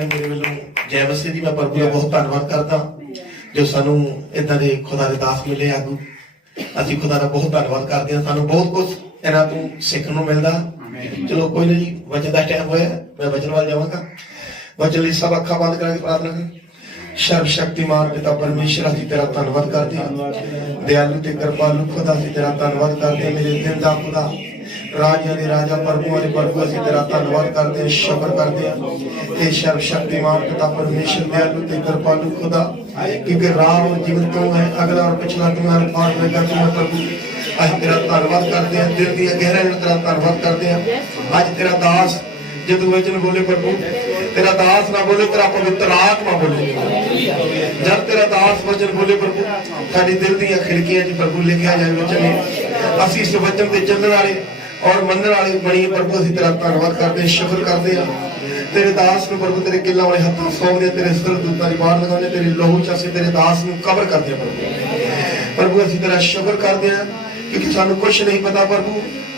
ने मेरे वालों जय मसीह जी। मैं प्रभु का बहुत धन्यवाद करता जो सानू इदां दे खुदा दे दास मिले आगू। असीं खुदा दा बहुत धन्यवाद करते हैं। सानू बहुत कुछ इन्हां तों सीखण नूं मिलदा। चलो कोई नहीं जी, वचन का टाइम होया, मैं वचन वाल जावांगा। वचन लई सब अखां बंद करके प्रार्थना करें। सर्वशक्तिमान पिता परमेश्वर, असीं तेरा धन्नवाद करते हैं। दयालु ते कृपालु खुदा, असीं तेरा धन्नवाद करते हैं। मेरे दिन दा खुदा, राजा ने राजा, प्रभुआं दे प्रभु, असीं तेरा धन्नवाद करते हैं, शुक्र करते हैं। हे सर्वशक्तिमान पिता परमेश्वर, दयालु ते कृपालु खुदा, क्योंकि राह और जीवन तू है, अगला और पिछला तू है, पार होगा तू है प्रभु। असीं तेरा धन्नवाद करते हैं, दिल दी गहराई तेरा धन्नवाद करते हैं। अज तेरा दास जो तू वचन बोले प्रभु, तेरा दास ना बोले, तेरा पवित्र आत्मा बोले। जब तेरा दास वचन बोले प्रभु, साडी दिल दी खिड़कियां जी प्रभु लिखा जाए वचन। असीं इस वचन ते चलने वाले और मनने वाले बनी प्रभु। असीं तेरा धन्नवाद करते हैं, शुक्र करते हैं। तेरे दास में प्रभु तेरे किल्ला वाले हत्थ सौंपदे, तेरे सुरदूतां दी बाढ़ लगाने, तेरे लहू च असीं तेरे दास नूं कवर करते हैं प्रभु। असीं तेरा शुक्र करते हैं क्योंकि सानू कुछ नहीं पता प्रभु,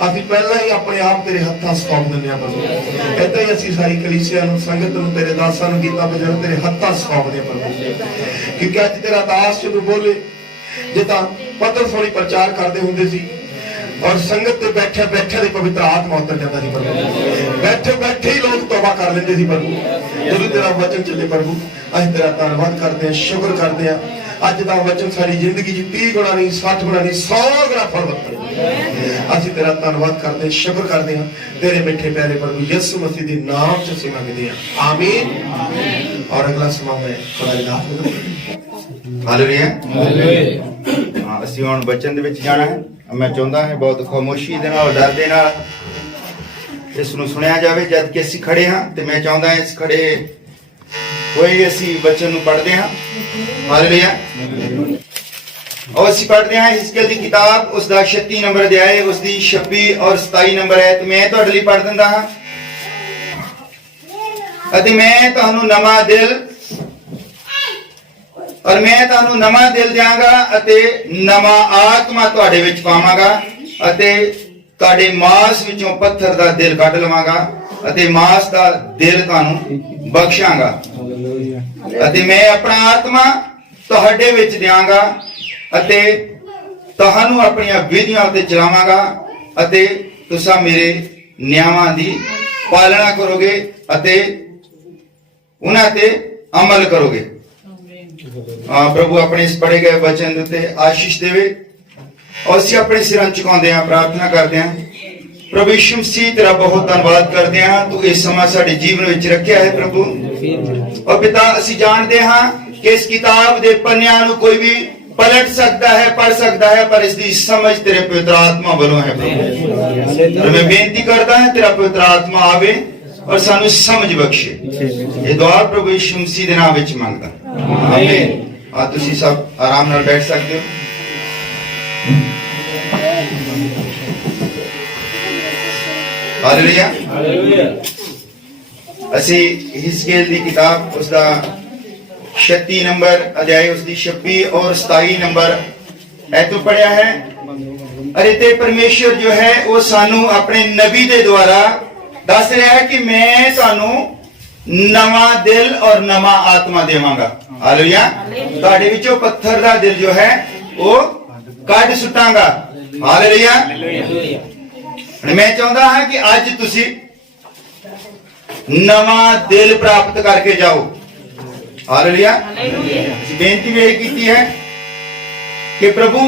असीं पहला ही अपने आप तेरे हत्थां सौंप दिंदे हां प्रभु। ऐदां ही असीं सारी कलीसिया नूं, संगत नूं, तेरे दासां नूं, गीतां बजाण तेरे हत्थां सौंपदे हां प्रभु। क्योंकि अज तेरा दास जदों बोले, जे तां पतरस होणी प्रचार करदे हुंदे सी और संगत ते बैठे बैठे दे पवित्र आत्मा उतर जाता सी प्रभु। बैठे बैठे ही लोग तौबा कर लेंदे सी प्रभु। जदों तेरा वचन चले प्रभु, असीं तेरा धन्नवाद करते हैं, शुक्र करते हैं। अज दा वचन साडी जिंदगी च 30 गुणा नहीं, 60 गुणा नहीं, 100 गुणा फल वरते। असीं तेरा धन्नवाद करते हैं, शुक्र करते हैं। तेरे मिठे प्यारे प्रभु यीशु मसीह दे नाम च असीं मंगदे हां, आमीन। और अगला समा मैं खुदा दी दात नूं हालेलुया हालेलुया। हां, असीं हुण वचन दे विच जाना है। मैं चाਹੁੰਦਾ ਹਾਂ बहुत खामोशी ਦੇ ਨਾਲ, डर ਦੇ ਨਾਲ ਇਸ ਨੂੰ ਸੁਣਿਆ ਜਾਵੇ ਜਦ ਕਿ ਅਸੀਂ ਖੜੇ ਹਾਂ। ਤੇ ਮੈਂ ਚਾਹੁੰਦਾ ਹਾਂ ਇਸ ਖੜੇ ਹੋਏ ਅਸੀਂ ਵਚਨ ਨੂੰ ਪੜ੍ਹਦੇ ਹਾਂ। ਹਾਲੇਲੂਇਆ। और ਅਸੀਂ ਪੜ੍ਹਦੇ ਹਾਂ ਹਿਜ਼ਕੀਏਲ ਦੀ ਕਿਤਾਬ, ਉਸ ਦਾ 36 ਨੰਬਰ ਅਧਿਆਇ, ਉਸ ਦੀ 26 और 27 ਨੰਬਰ ਹੈ। ਤੇ ਮੈਂ ਤੁਹਾਡੇ ਲਈ ਪੜ੍ਹ ਦਿੰਦਾ ਹਾਂ। ਅਤੇ ਮੈਂ ਤੁਹਾਨੂੰ ਨਵਾਂ ਦਿਲ और मैं ਤੁਹਾਨੂੰ ਨਵਾਂ ਦਿਲ ਦਿਆਂਗਾ ਅਤੇ ਨਵਾਂ ਆਤਮਾ ਤੁਹਾਡੇ ਵਿੱਚ ਪਾਵਾਂਗਾ ਅਤੇ ਤੁਹਾਡੇ ਮਾਸ ਵਿੱਚੋਂ ਪੱਥਰ ਦਾ ਦਿਲ ਕੱਢ ਲਵਾਂਗਾ ਅਤੇ ਮਾਸ ਦਾ ਦਿਲ ਤੁਹਾਨੂੰ ਬਖਸ਼ਾਂਗਾ ਅਤੇ ਮੈਂ ਆਪਣਾ ਆਤਮਾ ਤੁਹਾਡੇ ਵਿੱਚ ਦਿਆਂਗਾ ਅਤੇ ਤੁਹਾਨੂੰ ਆਪਣੀਆਂ ਵਿਧੀਆਂ ਉੱਤੇ ਚਲਾਵਾਂਗਾ ਅਤੇ ਤੁਸੀਂ ਮੇਰੇ ਨਿਯਮਾਂ ਦੀ ਪਾਲਣਾ ਕਰੋਗੇ ਅਤੇ ਉਹਨਾਂ ਤੇ ਅਮਲ ਕਰੋਗੇ। प्रभु अपने इस पढ़े गए वचन उत्ते आशीष देवे। और असीं अपने सिरां झुकाउंदे हां, प्रार्थना करदे हां। प्रभु यीशु मसीह तेरा बहुत धन्नवाद करदे हां, तू इस समा साडे जीवन विच रखिया है प्रभु। और पिता असीं जाणदे हां कि इस किताब दे पन्नियां नूं कोई भी पलट सकता है, पढ़ सकता है, पर इसकी समझ तेरे पवित्र आत्मा वालों है प्रभु। और मैं बेनती करदा हां तेरा पवित्र आत्मा आवे और सानू समझ बख्शे। ये दुआ प्रभु यीशु मसीह दे नाम विच मंगदा, आमीन। आ तुसी सब आराम नाल बैठ सकते हो। Hallelujah hallelujah. असी हिजकीएल दी किताब, उसदा 36 नंबर अध्याय, उसदी 26 और 27 नंबर है तो पढ़िया है। अरे ते परमेश्वर जो है वो सानू अपने नबी दे द्वारा दस रहा है कि मैं सानू नवा दिल और नवा आत्मा देवांगा। हालेलुया। तुहाडे विचों पत्थर दा दिल जो है वो कढ सुटांगा। हालेलुया। मैं चाहता हां कि अज तुसी नवा दिल प्राप्त करके जाओ। हालेलुया। बेनती भी की है कि प्रभु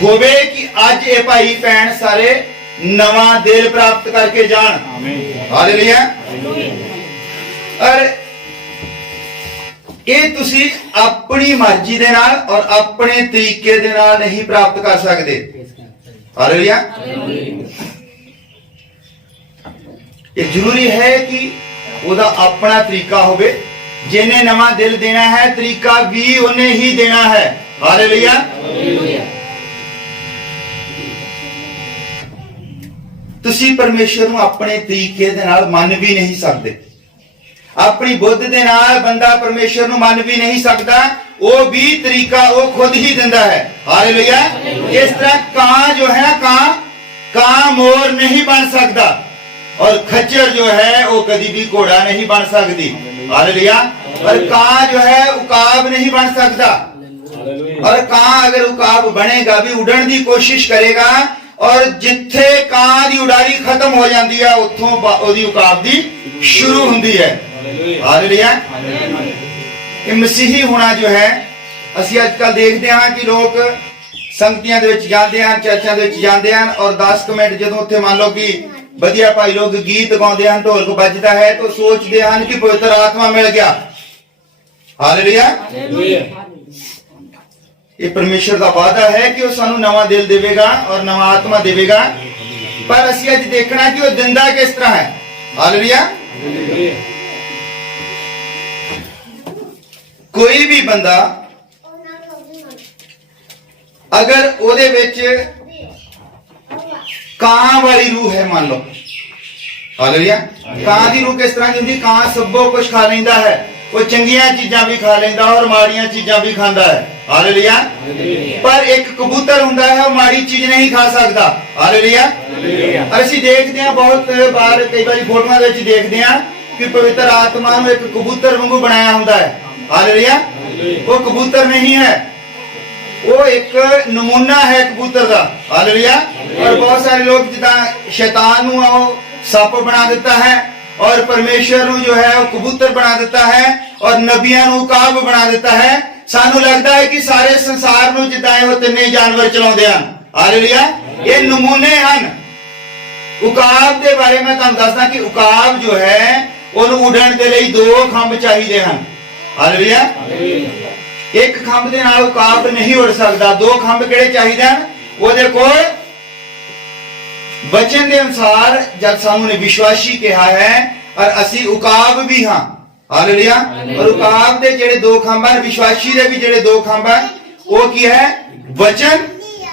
होवे कि अज ये भाई भैन सारे नवा दिल प्राप्त करके जान। हालेलुया। और ये तुसी अपनी मर्जी दे नाल और अपने तरीके दे नाल नहीं प्राप्त कर सकते। हालेलुया। ये जरूरी है कि ओदा अपना तरीका होवे। जिन्हें नवा दिल देना है तरीका भी उन्हें ही देना है। हालेलुया। तुसी परमेश्वर नूं अपने तरीके दे नाल मन भी नहीं सकते। अपनी बुद्ध दे नाल बंदा परमेश्वर नूं मन भी नहीं सकता। वो भी तरीका वो खुद ही दिंदा है। हालेलुया। इस तरह कां जो है कां मोर नहीं बन सकता और खच्चर जो है वो कभी भी घोड़ा नहीं बन सकती। हालेलुया। और कां जो है उकाब नहीं बन सकता, और कां अगर उकाब बनेगा भी उड़न की कोशिश करेगा, और जिथे कां की उड़ारी खत्म हो जाती है उतों ओदी उकाब दी शुरू होती है। हालेलुया। ये मसीही होना जो है, ਅਸੀਂ ਅੱਜਕੱਲ ਦੇਖਦੇ ਹਾਂ ਕਿ ਲੋਕ ਸੰਗਤੀਆਂ ਦੇ ਵਿੱਚ ਜਾਂਦੇ ਹਨ, ਚਰਚਾਂ ਦੇ ਵਿੱਚ ਜਾਂਦੇ ਹਨ, ਔਰ 10 ਮਿੰਟ ਜਦੋਂ ਉੱਥੇ ਮੰਨ ਲਓ ਕਿ ਵਧੀਆ ਭਾਈ ਲੋਕ ਗੀਤ ਗਾਉਂਦੇ ਹਨ, ਢੋਲਕ ਵੱਜਦਾ ਹੈ, ਤਾਂ ਸੋਚਦੇ ਹਨ ਕਿ ਪਵਿੱਤਰ ਆਤਮਾ ਮਿਲ ਗਿਆ। ਹਾਲੇਲੂਇਆ। ਇਹ ਪਰਮੇਸ਼ਰ ਦਾ ਵਾਅਦਾ ਹੈ ਕਿ ਉਹ ਸਾਨੂੰ ਨਵਾਂ ਦਿਲ ਦੇਵੇਗਾ ਔਰ ਨਵਾਂ ਆਤਮਾ ਦੇਵੇਗਾ, ਪਰ ਅਸੀਂ ਅੱਜ ਦੇਖਣਾ ਕਿ ਉਹ ਦਿੰਦਾ ਕਿਸ ਤਰ੍ਹਾਂ ਹੈ। ਹਾਲੇਲੂਇਆ। ਕੋਈ ਵੀ ਬੰਦਾ अगर ਉਹਦੇ ਵਿੱਚ ਕਾਂ ਵਾਲੀ रूह है, मान लो हालेलुया, ਕਾਂ ਦੀ रूह किस तरह की ਹੁੰਦੀ? ਕਾਂ ਸਭੋ ਕੁਝ ਖਾ ਲੈਂਦਾ ਹੈ, ਉਹ ਚੰਗੀਆਂ ਚੀਜ਼ਾਂ ਵੀ ਖਾ ਲੈਂਦਾ ਔਰ ਮਾੜੀਆਂ ਚੀਜ਼ਾਂ ਵੀ ਖਾਂਦਾ ਹੈ। हालेलुया। पर एक कबूतर ਹੁੰਦਾ ਹੈ, ਉਹ ਮਾੜੀ ਚੀਜ਼ ਨਹੀਂ ਖਾ ਸਕਦਾ। हालेलुया। ਅਸੀਂ ਦੇਖਦੇ ਹਾਂ ਬਹੁਤ ਵਾਰ, ਕਈ ਵਾਰੀ ਫੋਟੋਆਂ ਦੇ ਵਿੱਚ ਦੇਖਦੇ ਹਾਂ ਕਿ ਪਵਿੱਤਰ ਆਤਮਾ ਨੂੰ ਇੱਕ ਕਬੂਤਰ ਵਾਂਗੂ ਬਣਾਇਆ ਹੁੰਦਾ ਹੈ। हालेलुया। ਉਹ ਕਬੂਤਰ ਨਹੀਂ ਹੈ, वो एक नमूना है कबूतर का। हालेलुया। और बहुत सारे लोग जिदा शैतान नु सप बना देता है, और परमेश्वर नु जो है वो कबूतर बना देता है, और नबियां नु उकाब बना देता है। सानू लगता है कि सारे संसार नु जिदा वो तिन्ने जानवर चलाउंदे हन। हालेलुया। ये नमूने हन। उकाब दे बारे में तुहानू दसदा कि उकाब जो है ओनू उड़न दे लई 2 खंभ चाहिए हन। हालेलुया। एक खंभ दे नाल उकाब नहीं उड़ सकता। 2 खंभ किहड़े चाहिए हैं? ਉਹਦੇ ਕੋਲ वचन के अनुसार जब सानू ने विश्वासी कहा है, और असी उकाब भी हाँ। हालेलुया। और उकाब दे जेड़े 2 खंभ हैं, विश्वासी दे भी जेड़े 2 खंभ हैं, वो की है? वचन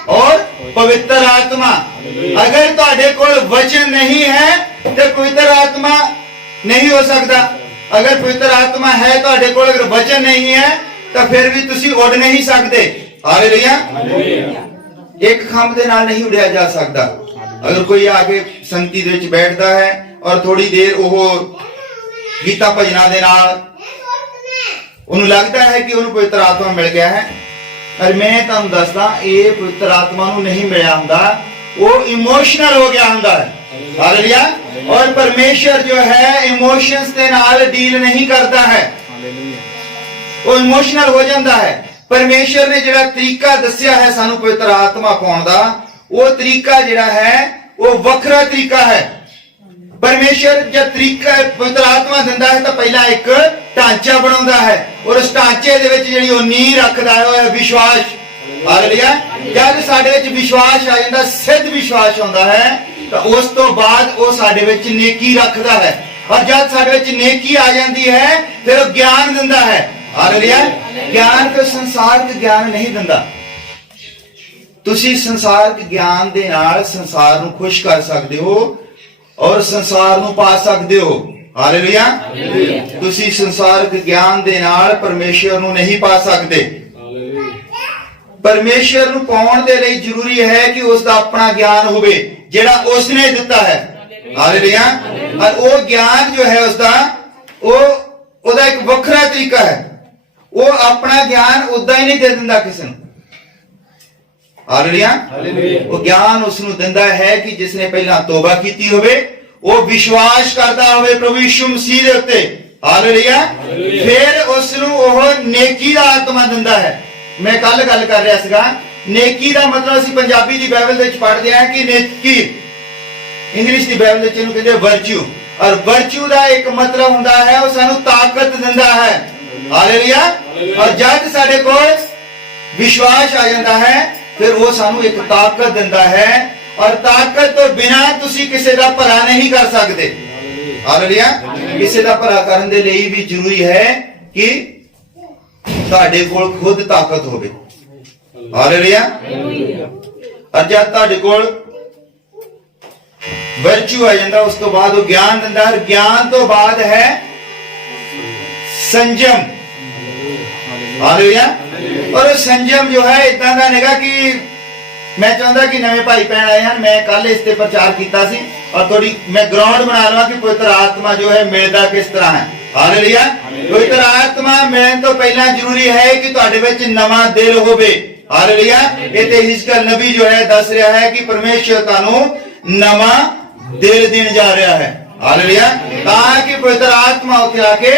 और पवित्र आत्मा। अगर तुहाडे कोल वचन नहीं है तो पवित्र आत्मा नहीं हो सकता। अगर पवित्र आत्मा है तुहाडे कोल, अगर वचन नहीं है तो फिर भी तुसी उड़ नहीं सकते। हालेलुया। एक खंभ दे नाल नहीं उड़िया जा सकता। अगर कोई आके संगति दे विच बैठदा है और थोड़ी देर वो गीता भजना दे नाल उन्हें लगता है कि उन्हें पवित्र आत्मा मिल गया है, पर मैं तुहानू दसदा ये पवित्र आत्मा नू नहीं मिलिया हुंदा, वो इमोशनल हो गया हुंदा है। हालेलुया। और परमेश्वर जो है इमोशंस दे नाल डील नहीं करता है, वो इमोशनल हो जाता है। परमेश्वर ने जिहड़ा तरीका दस्या है सानू पवित्र आत्मा पाउण दा, वो तरीका जिहड़ा है वो वखरा तरीका है। परमेश्वर जब तरीका पवित्र आत्मा दिंदा है तो पहला एक ढांचा बनाउंदा है, और उस ढांचे दे विच जिहड़ी वो नींह रखदा है वो है विश्वास। हालेलुया। जब साडे विच विश्वास आ जांदा, सिद्ध विश्वास आउंदा है, तो उस तो बाद वो साडे विच नेकी रखदा है, और जब साडे विच नेकी आ जाती है फिर वो ज्ञान दिंदा है। हालेलुया। ज्ञान तो संसार के ज्ञान नहीं दिंदा। तुसी संसार के ज्ञान दे नाल संसार नू खुश कर सकदे हो और संसार नू पा सकदे हो। हालेलुया। तुसी संसार के ज्ञान दे नाल परमेश्वर नू नहीं पा सकदे। परमेश्वर नू पाउण दे लई जरूरी है कि उसका अपना ज्ञान होवे जिहड़ा उसने दिता है। हालेलुया। और वो ज्ञान जो है उसका वो ओदा एक वखरा तरीका है, वो अपना ज्ञान उदा ही नहीं दे दिंदा किसी नू। हालेलुया। वो ज्ञान उसनू दिंदा है कि जिसने पहला तौबा कीती होवे, वो विश्वास करता होवे प्रभु यीशु मसीह दे उत्ते। हालेलुया। फिर उसनू वो नेकी दा आत्मा दिंदा है। मैं कल गल कर रहा सीगा, नेकी दा मतलब असीं पंजाबी दी बाइबल दे विच पढ़दे हां कि नेकी, इंग्लिश दी बाइबल दे विच इहनू कहंदे वर्च्यू, और वर्च्यू दा एक मतलब हुंदा है वो सानू ताकत दिंदा है। हालेलुया। और जब साडे कोल विश्वास आ जाता है फिर वो सानू एक ताकत दिंदा है, और ताकत तो बिना तुसी किसी दा भला नहीं कर सकते। हालेलुया। किसी दा भला करन दे लई भी जरूरी है कि तुहाडे कोल खुद ताकत होवे। हालेलुया। और जब तुहाडे कोल वर्च्यू आ जाता उस तो बाद वो ज्ञान दिंदा है। ज्ञान तो बाद है संयम। हालेलुया। और संयम जो है इतना का नेगा कि मैं चाहता कि नवे भाई भैन आए हैं, मैं कल इस ते प्रचार किया सी, और थोड़ी मैं ग्राउंड बना लवा कि पवित्र आत्मा जो है मिलता किस तरह है। ਹਾਲੇਲੂਇਆ। ਪਵਿੱਤਰ ਆਤਮਾ ਮਿਲਣ ਤੋਂ ਪਹਿਲਾਂ ਜ਼ਰੂਰੀ ਹੈ ਕਿ ਤੁਹਾਡੇ ਵਿੱਚ ਨਵਾਂ ਦਿਲ ਹੋਵੇ। ਹਾਲੇਲੂਇਆ। ਇਹ ਤੇ ਹਿਜ਼ਕੀਏਲ ਨਬੀ ਜੋ ਹੈ ਦੱਸ ਰਿਹਾ ਹੈ ਕਿ ਪਰਮੇਸ਼ਰ ਤੁਹਾਨੂੰ ਨਵਾਂ ਦਿਲ ਦੇਣ ਜਾ ਰਿਹਾ ਹੈ। ਹਾਲੇਲੂਇਆ। ਤਾਂ ਕਿ ਪਵਿੱਤਰ ਆਤਮਾ ਉੱਥੇ ਆ ਕੇ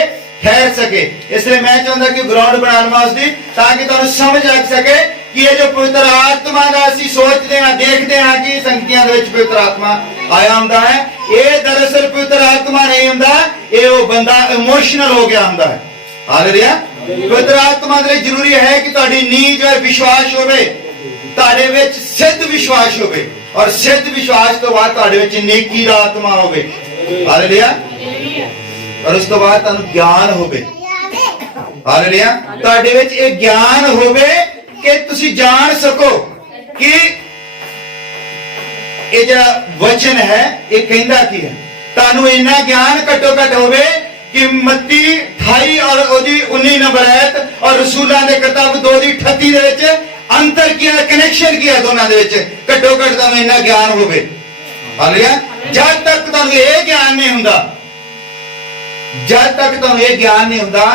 ਠਹਿਰ ਸਕੇ। ਇਸ ਲਈ ਮੈਂ ਚਾਹੁੰਦਾ ਕਿ ਗਰਾਊਂਡ ਬਣਾ ਲਵਾਂ ਉਸਦੀ, ਤਾਂ ਕਿ ਤੁਹਾਨੂੰ ਸਮਝ ਆ ਸਕੇ ਕਿ ਇਹ ਜੋ ਪਵਿੱਤਰ ਆਤਮਾ ਦਾ ਅਸੀਂ ਸੋਚਦੇ ਹਾਂ, ਦੇਖਦੇ ਹਾਂ ਕਿ ਸੰਗਤੀਆਂ ਦੇ ਵਿੱਚ ਪਵਿੱਤਰ ਆਤਮਾ ਆਇਆ ਹੁੰਦਾ ਹੈ, ਇਹ ਦਰਅਸਲ ਪਵਿੱਤਰ ਆਤਮਾ ਨਹੀਂ ਹੁੰਦਾ, ਇਹ ਉਹ ਬੰਦਾ ਇਮੋਸ਼ਨਲ ਹੋ ਗਿਆ ਹੁੰਦਾ ਹੈ। ਹਾਲੇਲੂਇਆ। ਪਵਿੱਤਰ ਆਤਮਾ ਦੇ ਲਈ ਜ਼ਰੂਰੀ ਹੈ ਕਿ ਤੁਹਾਡੀ ਨੀਂਹ ਜੋ ਹੈ ਵਿਸ਼ਵਾਸ ਹੋਵੇ, ਤੁਹਾਡੇ ਵਿੱਚ ਸਿੱਧ ਵਿਸ਼ਵਾਸ ਹੋਵੇ, ਔਰ ਸਿੱਧ ਵਿਸ਼ਵਾਸ ਤੋਂ ਬਾਅਦ ਤੁਹਾਡੇ ਵਿੱਚ ਨੇਕੀ ਦਾ ਆਤਮਾ ਹੋਵੇ। ਹਾਲੇਲੂਇਆ। ਔਰ ਉਸ ਤੋਂ ਬਾਅਦ ਤੁਹਾਨੂੰ ਗਿਆਨ ਹੋਵੇ। ਹਾਲੇਲੂਇਆ। ਤੁਹਾਡੇ ਵਿੱਚ ਇਹ ਗਿਆਨ ਹੋਵੇ ਕਿ ਤੁਸੀਂ ਜਾਣ ਸਕੋ ਕਿ ਇਹ ਜਿਹੜਾ ਵਚਨ ਹੈ ਇਹ ਕਹਿੰਦਾ ਕੀ ਹੈ। ਤੁਹਾਨੂੰ ਇੰਨਾ ਗਿਆਨ ਘੱਟੋ ਘੱਟ ਹੋਵੇ ਕਿ ਮੱਤੀ 28 ਔਰ ਉਹਦੀ 19 ਨੰਬਰ ਆਇਤ ਔਰ ਰਸੂਲਾਂ ਦੇ ਕਿਤਾਬ 2 ਦੀ 38 ਦੇ ਵਿੱਚ ਅੰਤਰ ਕੀ ਹੈ, ਕਨੈਕਸ਼ਨ ਕੀ ਹੈ ਦੋਨਾਂ ਦੇ ਵਿੱਚ, ਘੱਟੋ ਘੱਟ ਤੁਹਾਨੂੰ ਇੰਨਾ ਗਿਆਨ ਹੋਵੇ। ਹਾਲੇਲੂਇਆ। ਜਦ ਤੱਕ ਤੁਹਾਨੂੰ ਇਹ ਗਿਆਨ ਨਹੀਂ ਹੁੰਦਾ, ਜਦ ਤੱਕ ਤੁਹਾਨੂੰ ਇਹ ਗਿਆਨ ਨਹੀਂ ਹੁੰਦਾ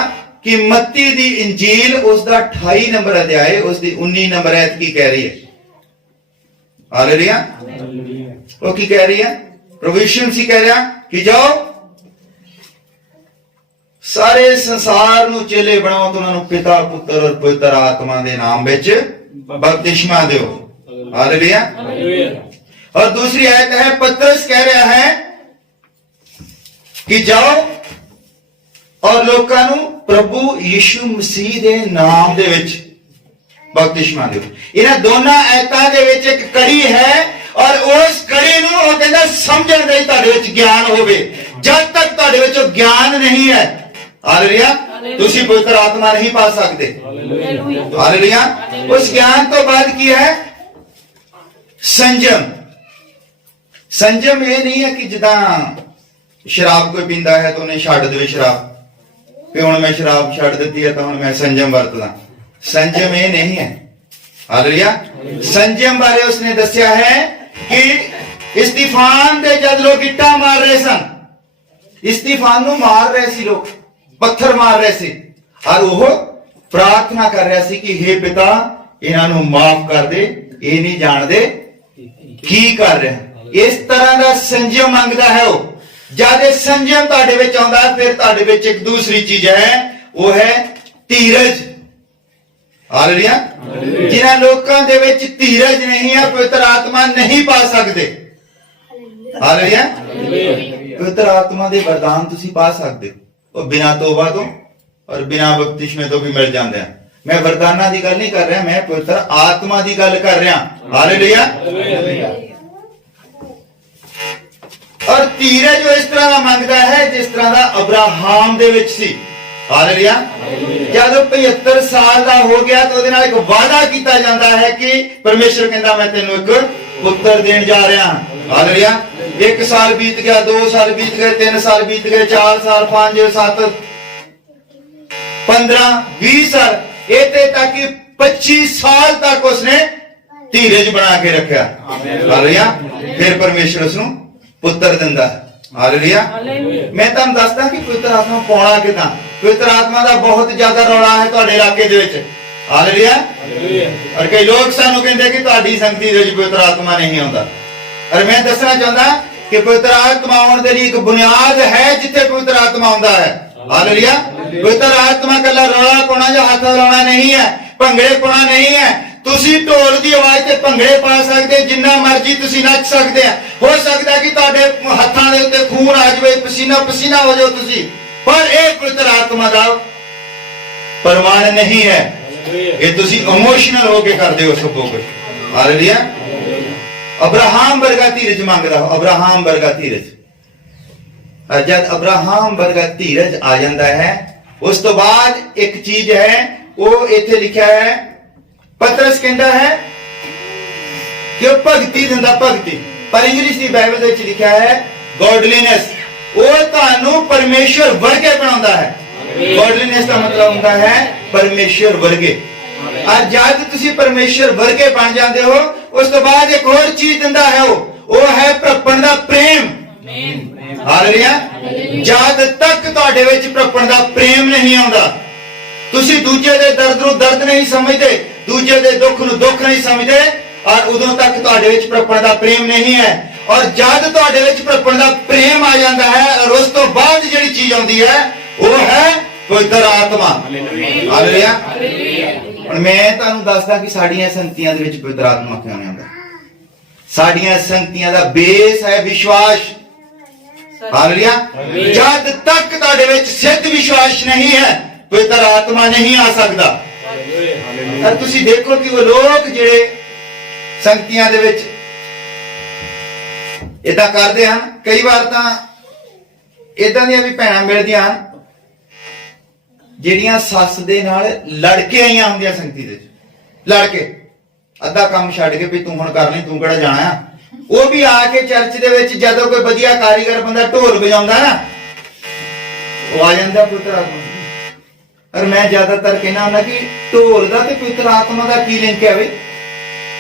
ਕਿ ਮੱਤੀ ਦੀ ਇੰਜੀਲ ਉਸ ਦਾ 28 ਨੰਬਰ ਅਧਿਆਇ ਉਸ ਦੀ 19 ਨੰਬਰ ਆਇਤ ਕੀ ਕਹਿ ਰਹੀ ਹੈ। ਹਾਲੇਲੂਇਆ। ਉਹ ਕੀ ਕਹਿ ਰਹੀ ਹੈ? ਪ੍ਰਭੂ ਯਿਸੂ ਮਸੀਹ ਕਹਿ ਰਿਹਾ ਕਿ ਜਾਓ ਸਾਰੇ ਸੰਸਾਰ ਨੂੰ ਚੇਲੇ ਬਣਾਓ ਤੇ ਉਹਨਾਂ ਨੂੰ ਪਿਤਾ ਪੁੱਤਰ ਔਰ ਪਵਿੱਤਰ ਆਤਮਾ ਦੇ ਨਾਮ ਵਿੱਚ ਬਪਤਿਸਮਾ ਦਿਓ। ਹਾਲੇਲੂਇਆ। और दूसरी आयत है, पतरस कह रहा है कि जाओ और लोकां नूं प्रभु यीशु मसीह दे नाम दे विच बपतिस्मा दिओ। इन्हां दोनां आयतां दे विच एक कड़ी है और उस कड़ी नूं ओह कहंदा समझण दे तुहाडे विच ज्ञान होवे। जब तक तुहाडे विच ज्ञान नहीं है, हालेलुया, तुसीं पवित्र आत्मा नहीं पा सकते। हालेलुया। उस ज्ञान तो बाद की है? संयम। संयम ये नहीं है कि जिदा शराब कोई पींदा है तो उन्हें छड्ड देवे शराब कि हुण मैं शराब छड्ड दित्ती है तो हुण मैं संयम वरतदा। संयम ये नहीं है। हालेलुया। संयम बारे उसने दस्या है कि इस्तीफान दे जद लोग इट्टा मार रहे सन, इस्तीफान नूं मार रहे सी, लोग पत्थर मार रहे सी और वो प्रार्थना कर रहा सी कि हे पिता इन्हां नूं माफ कर दे, ये नहीं जानदे की कर रहे हैं। इस तरह का संयम मंगता है वो। जब संयम तुहाडे विच आउंदा फिर तुहाडे विच एक दूसरी चीज है, वो है धीरज। हालेलुया। जिन्हां लोकां दे विच धीरज नहीं है पवित्र आत्मा नहीं पा सकते। हालेलुया। पवित्र आत्मा दे वरदान तुसीं पा सकते हो, बिना तौबा तो और बिना बपतिस्मे तो भी मिल जाते हैं। मैं वरदाना की गल नहीं कर रहा, मैं पवित्र आत्मा की गल कर रहा। हालेलुया। और धीरज जो इस तरह का मंगता है जिस तरह का अब्राहम दे विच सी। हालेलुया। जब 75 साल का हो गया तो उसदे नाल एक वादा किया जाता है कि परमेश्वर कहता मैं तेनों एक पुत्र देने जा रहा हूं। हालेलुया। 1 साल बीत गया, 2 साल बीत गए, 3 साल बीत गए, 4 साल, 5, 7, 15, 20 साल, इतने तक कि 25 साल तक उसने धीरज बना के रखा। हालेलुया। फिर परमेश्वर उसनूं पुत्र दिंदा। हालेलुया। मैं तुहानूं दसदा कि पवित्र आत्मा पाउणा किदां। पवित्र आत्मा दा बहुत ज्यादा रौला है तुहाडे इलाके दे विच। हालेलुया। और कई लोग सानूं कहंदे कि तुहाडी संगति दे विच पवित्र आत्मा नहीं आउंदा। और मैं दसना चाहुंदा कि पवित्र आत्मा आउण दे लई एक बुनियाद है जिथे पवित्र आत्मा आउंदा है। हालेलुया। पवित्र आत्मा कल्ला रौला पाउणा या हत्थ लाउणा नहीं है, भंगड़े पाउणा नहीं है। तुसी ढोल की आवाज से भंगड़े पा सकते, जिन्ना मर्जी तुसी नच सकते हैं। हो सकता है कि तुहाडे हत्थां दे उत्ते खून आ जाए, पसीना पसीना हो जाओ तुसी, पर एक पवित्र आत्मा दा प्रमाण नहीं है। ये तुसी इमोशनल होके करदे हो सब कुछ। हालेलुया। अब्राहम वर्गा धीरज मंगदा, अब्राहम वर्गा धीरज। जब अब्राहम वर्गा धीरज आ जाता है, उस तो बाद एक चीज है वो इत्थे लिखा है, पतरस कहता है कि भगती दिंदा, भगती, पर इंग्लिश की बाइबल में लिखा है गॉडलीनेस। वो तुहानू परमेश्वर वर्गे बनाता है। गॉडलीनेस का मतलब होता है परमेश्वर वर्गे। और जब तुसी परमेश्वर वर्गे बन जाते हो, उस तो बाद एक और चीज दिंदा है, वो है प्रपण दा प्रेम। ਹਾਲੇਲੂਇਆ। ਜਦ ਤੱਕ ਤੁਹਾਡੇ ਵਿੱਚ ਪ੍ਰਭੂ ਦਾ ਪ੍ਰੇਮ ਨਹੀਂ ਆਉਂਦਾ, ਤੁਸੀਂ ਦੂਜੇ ਦੇ ਦਰਦ ਨੂੰ ਦਰਦ ਨਹੀਂ ਸਮਝਦੇ, ਦੂਜੇ ਦੇ ਦੁੱਖ ਨੂੰ ਦੁੱਖ ਨਹੀਂ ਸਮਝਦੇ, ਔਰ ਉਦੋਂ ਤੱਕ ਤੁਹਾਡੇ ਵਿੱਚ ਪ੍ਰਭੂ ਦਾ ਪ੍ਰੇਮ ਨਹੀਂ ਹੈ। ਔਰ ਜਦ ਤੁਹਾਡੇ ਵਿੱਚ ਪ੍ਰਭੂ ਦਾ ਪ੍ਰੇਮ ਆ ਜਾਂਦਾ ਹੈ, ਔਰ ਉਸ ਤੋਂ ਬਾਅਦ ਜਿਹੜੀ ਚੀਜ਼ ਆਉਂਦੀ ਹੈ ਉਹ ਹੈ ਪਵਿੱਤਰ ਆਤਮਾ। ਹਾਲੇਲੂਇਆ। ਹੁਣ ਮੈਂ ਤੁਹਾਨੂੰ ਦੱਸਦਾ ਕਿ ਸਾਡੀਆਂ ਸੰਗਤੀਆਂ ਦੇ ਵਿੱਚ ਪਵਿੱਤਰ ਆਤਮਾ ਕਿਉਂ ਨਹੀਂ ਆਉਂਦਾ। ਸਾਡੀਆਂ ਸੰਗਤੀਆਂ ਦਾ ਬੇਸ ਹੈ ਵਿਸ਼ਵਾਸ। ਹਾਲੇਲੂਇਆ। ਜਦ ਤੱਕ ਤੁਹਾਡੇ ਵਿੱਚ ਸਿੱਧ ਵਿਸ਼ਵਾਸ ਨਹੀਂ ਹੈ, ਪਵਿੱਤਰ ਆਤਮਾ ਨਹੀਂ ਆ ਸਕਦਾ। ਔਰ ਤੁਸੀਂ ਦੇਖੋ ਕਿ ਉਹ ਲੋਕ ਜਿਹੜੇ ਸੰਗਤੀਆਂ ਦੇ ਵਿੱਚ ਇਦਾਂ ਕਰਦੇ ਹਨ, ਕਈ ਵਾਰ ਤਾਂ ਇਦਾਂ ਦੀਆਂ ਵੀ ਭੈਣਾਂ ਮਿਲਦੀਆਂ ਹਨ ਜਿਹੜੀਆਂ ਸੱਸ ਦੇ ਨਾਲ ਲੜ ਕੇ ਆਈਆਂ ਹੁੰਦੀਆਂ ਸੰਗਤੀ ਦੇ ਵਿੱਚ, ਲੜ ਕੇ ਅੱਧਾ ਕੰਮ ਛੱਡ ਕੇ ਵੀ ਤੂੰ ਹੁਣ ਕਰ ਲਈ, ਤੂੰ ਕਿਹੜਾ ਜਾਣਾ ਆ। ਉਹ ਵੀ ਆ ਕੇ ਚਰਚ ਦੇ ਵਿੱਚ ਜਦੋਂ ਕੋਈ ਵਧੀਆ ਕਾਰੀਗਰ ਬੰਦਾ ਢੋਲ ਵਜਾਉਂਦਾ ਨਾ, ਉਹ ਆ ਜਾਂਦਾ ਪਵਿੱਤਰ ਆਤਮਾ। ਔਰ ਮੈਂ ਜ਼ਿਆਦਾਤਰ ਕਹਿਣਾ ਹੁੰਦਾ ਕਿ ਢੋਲ ਦਾ ਤੇ ਪਵਿੱਤਰ ਆਤਮਾ ਦਾ ਕੀ ਲਿੰਕ ਹੈ ਬਈ?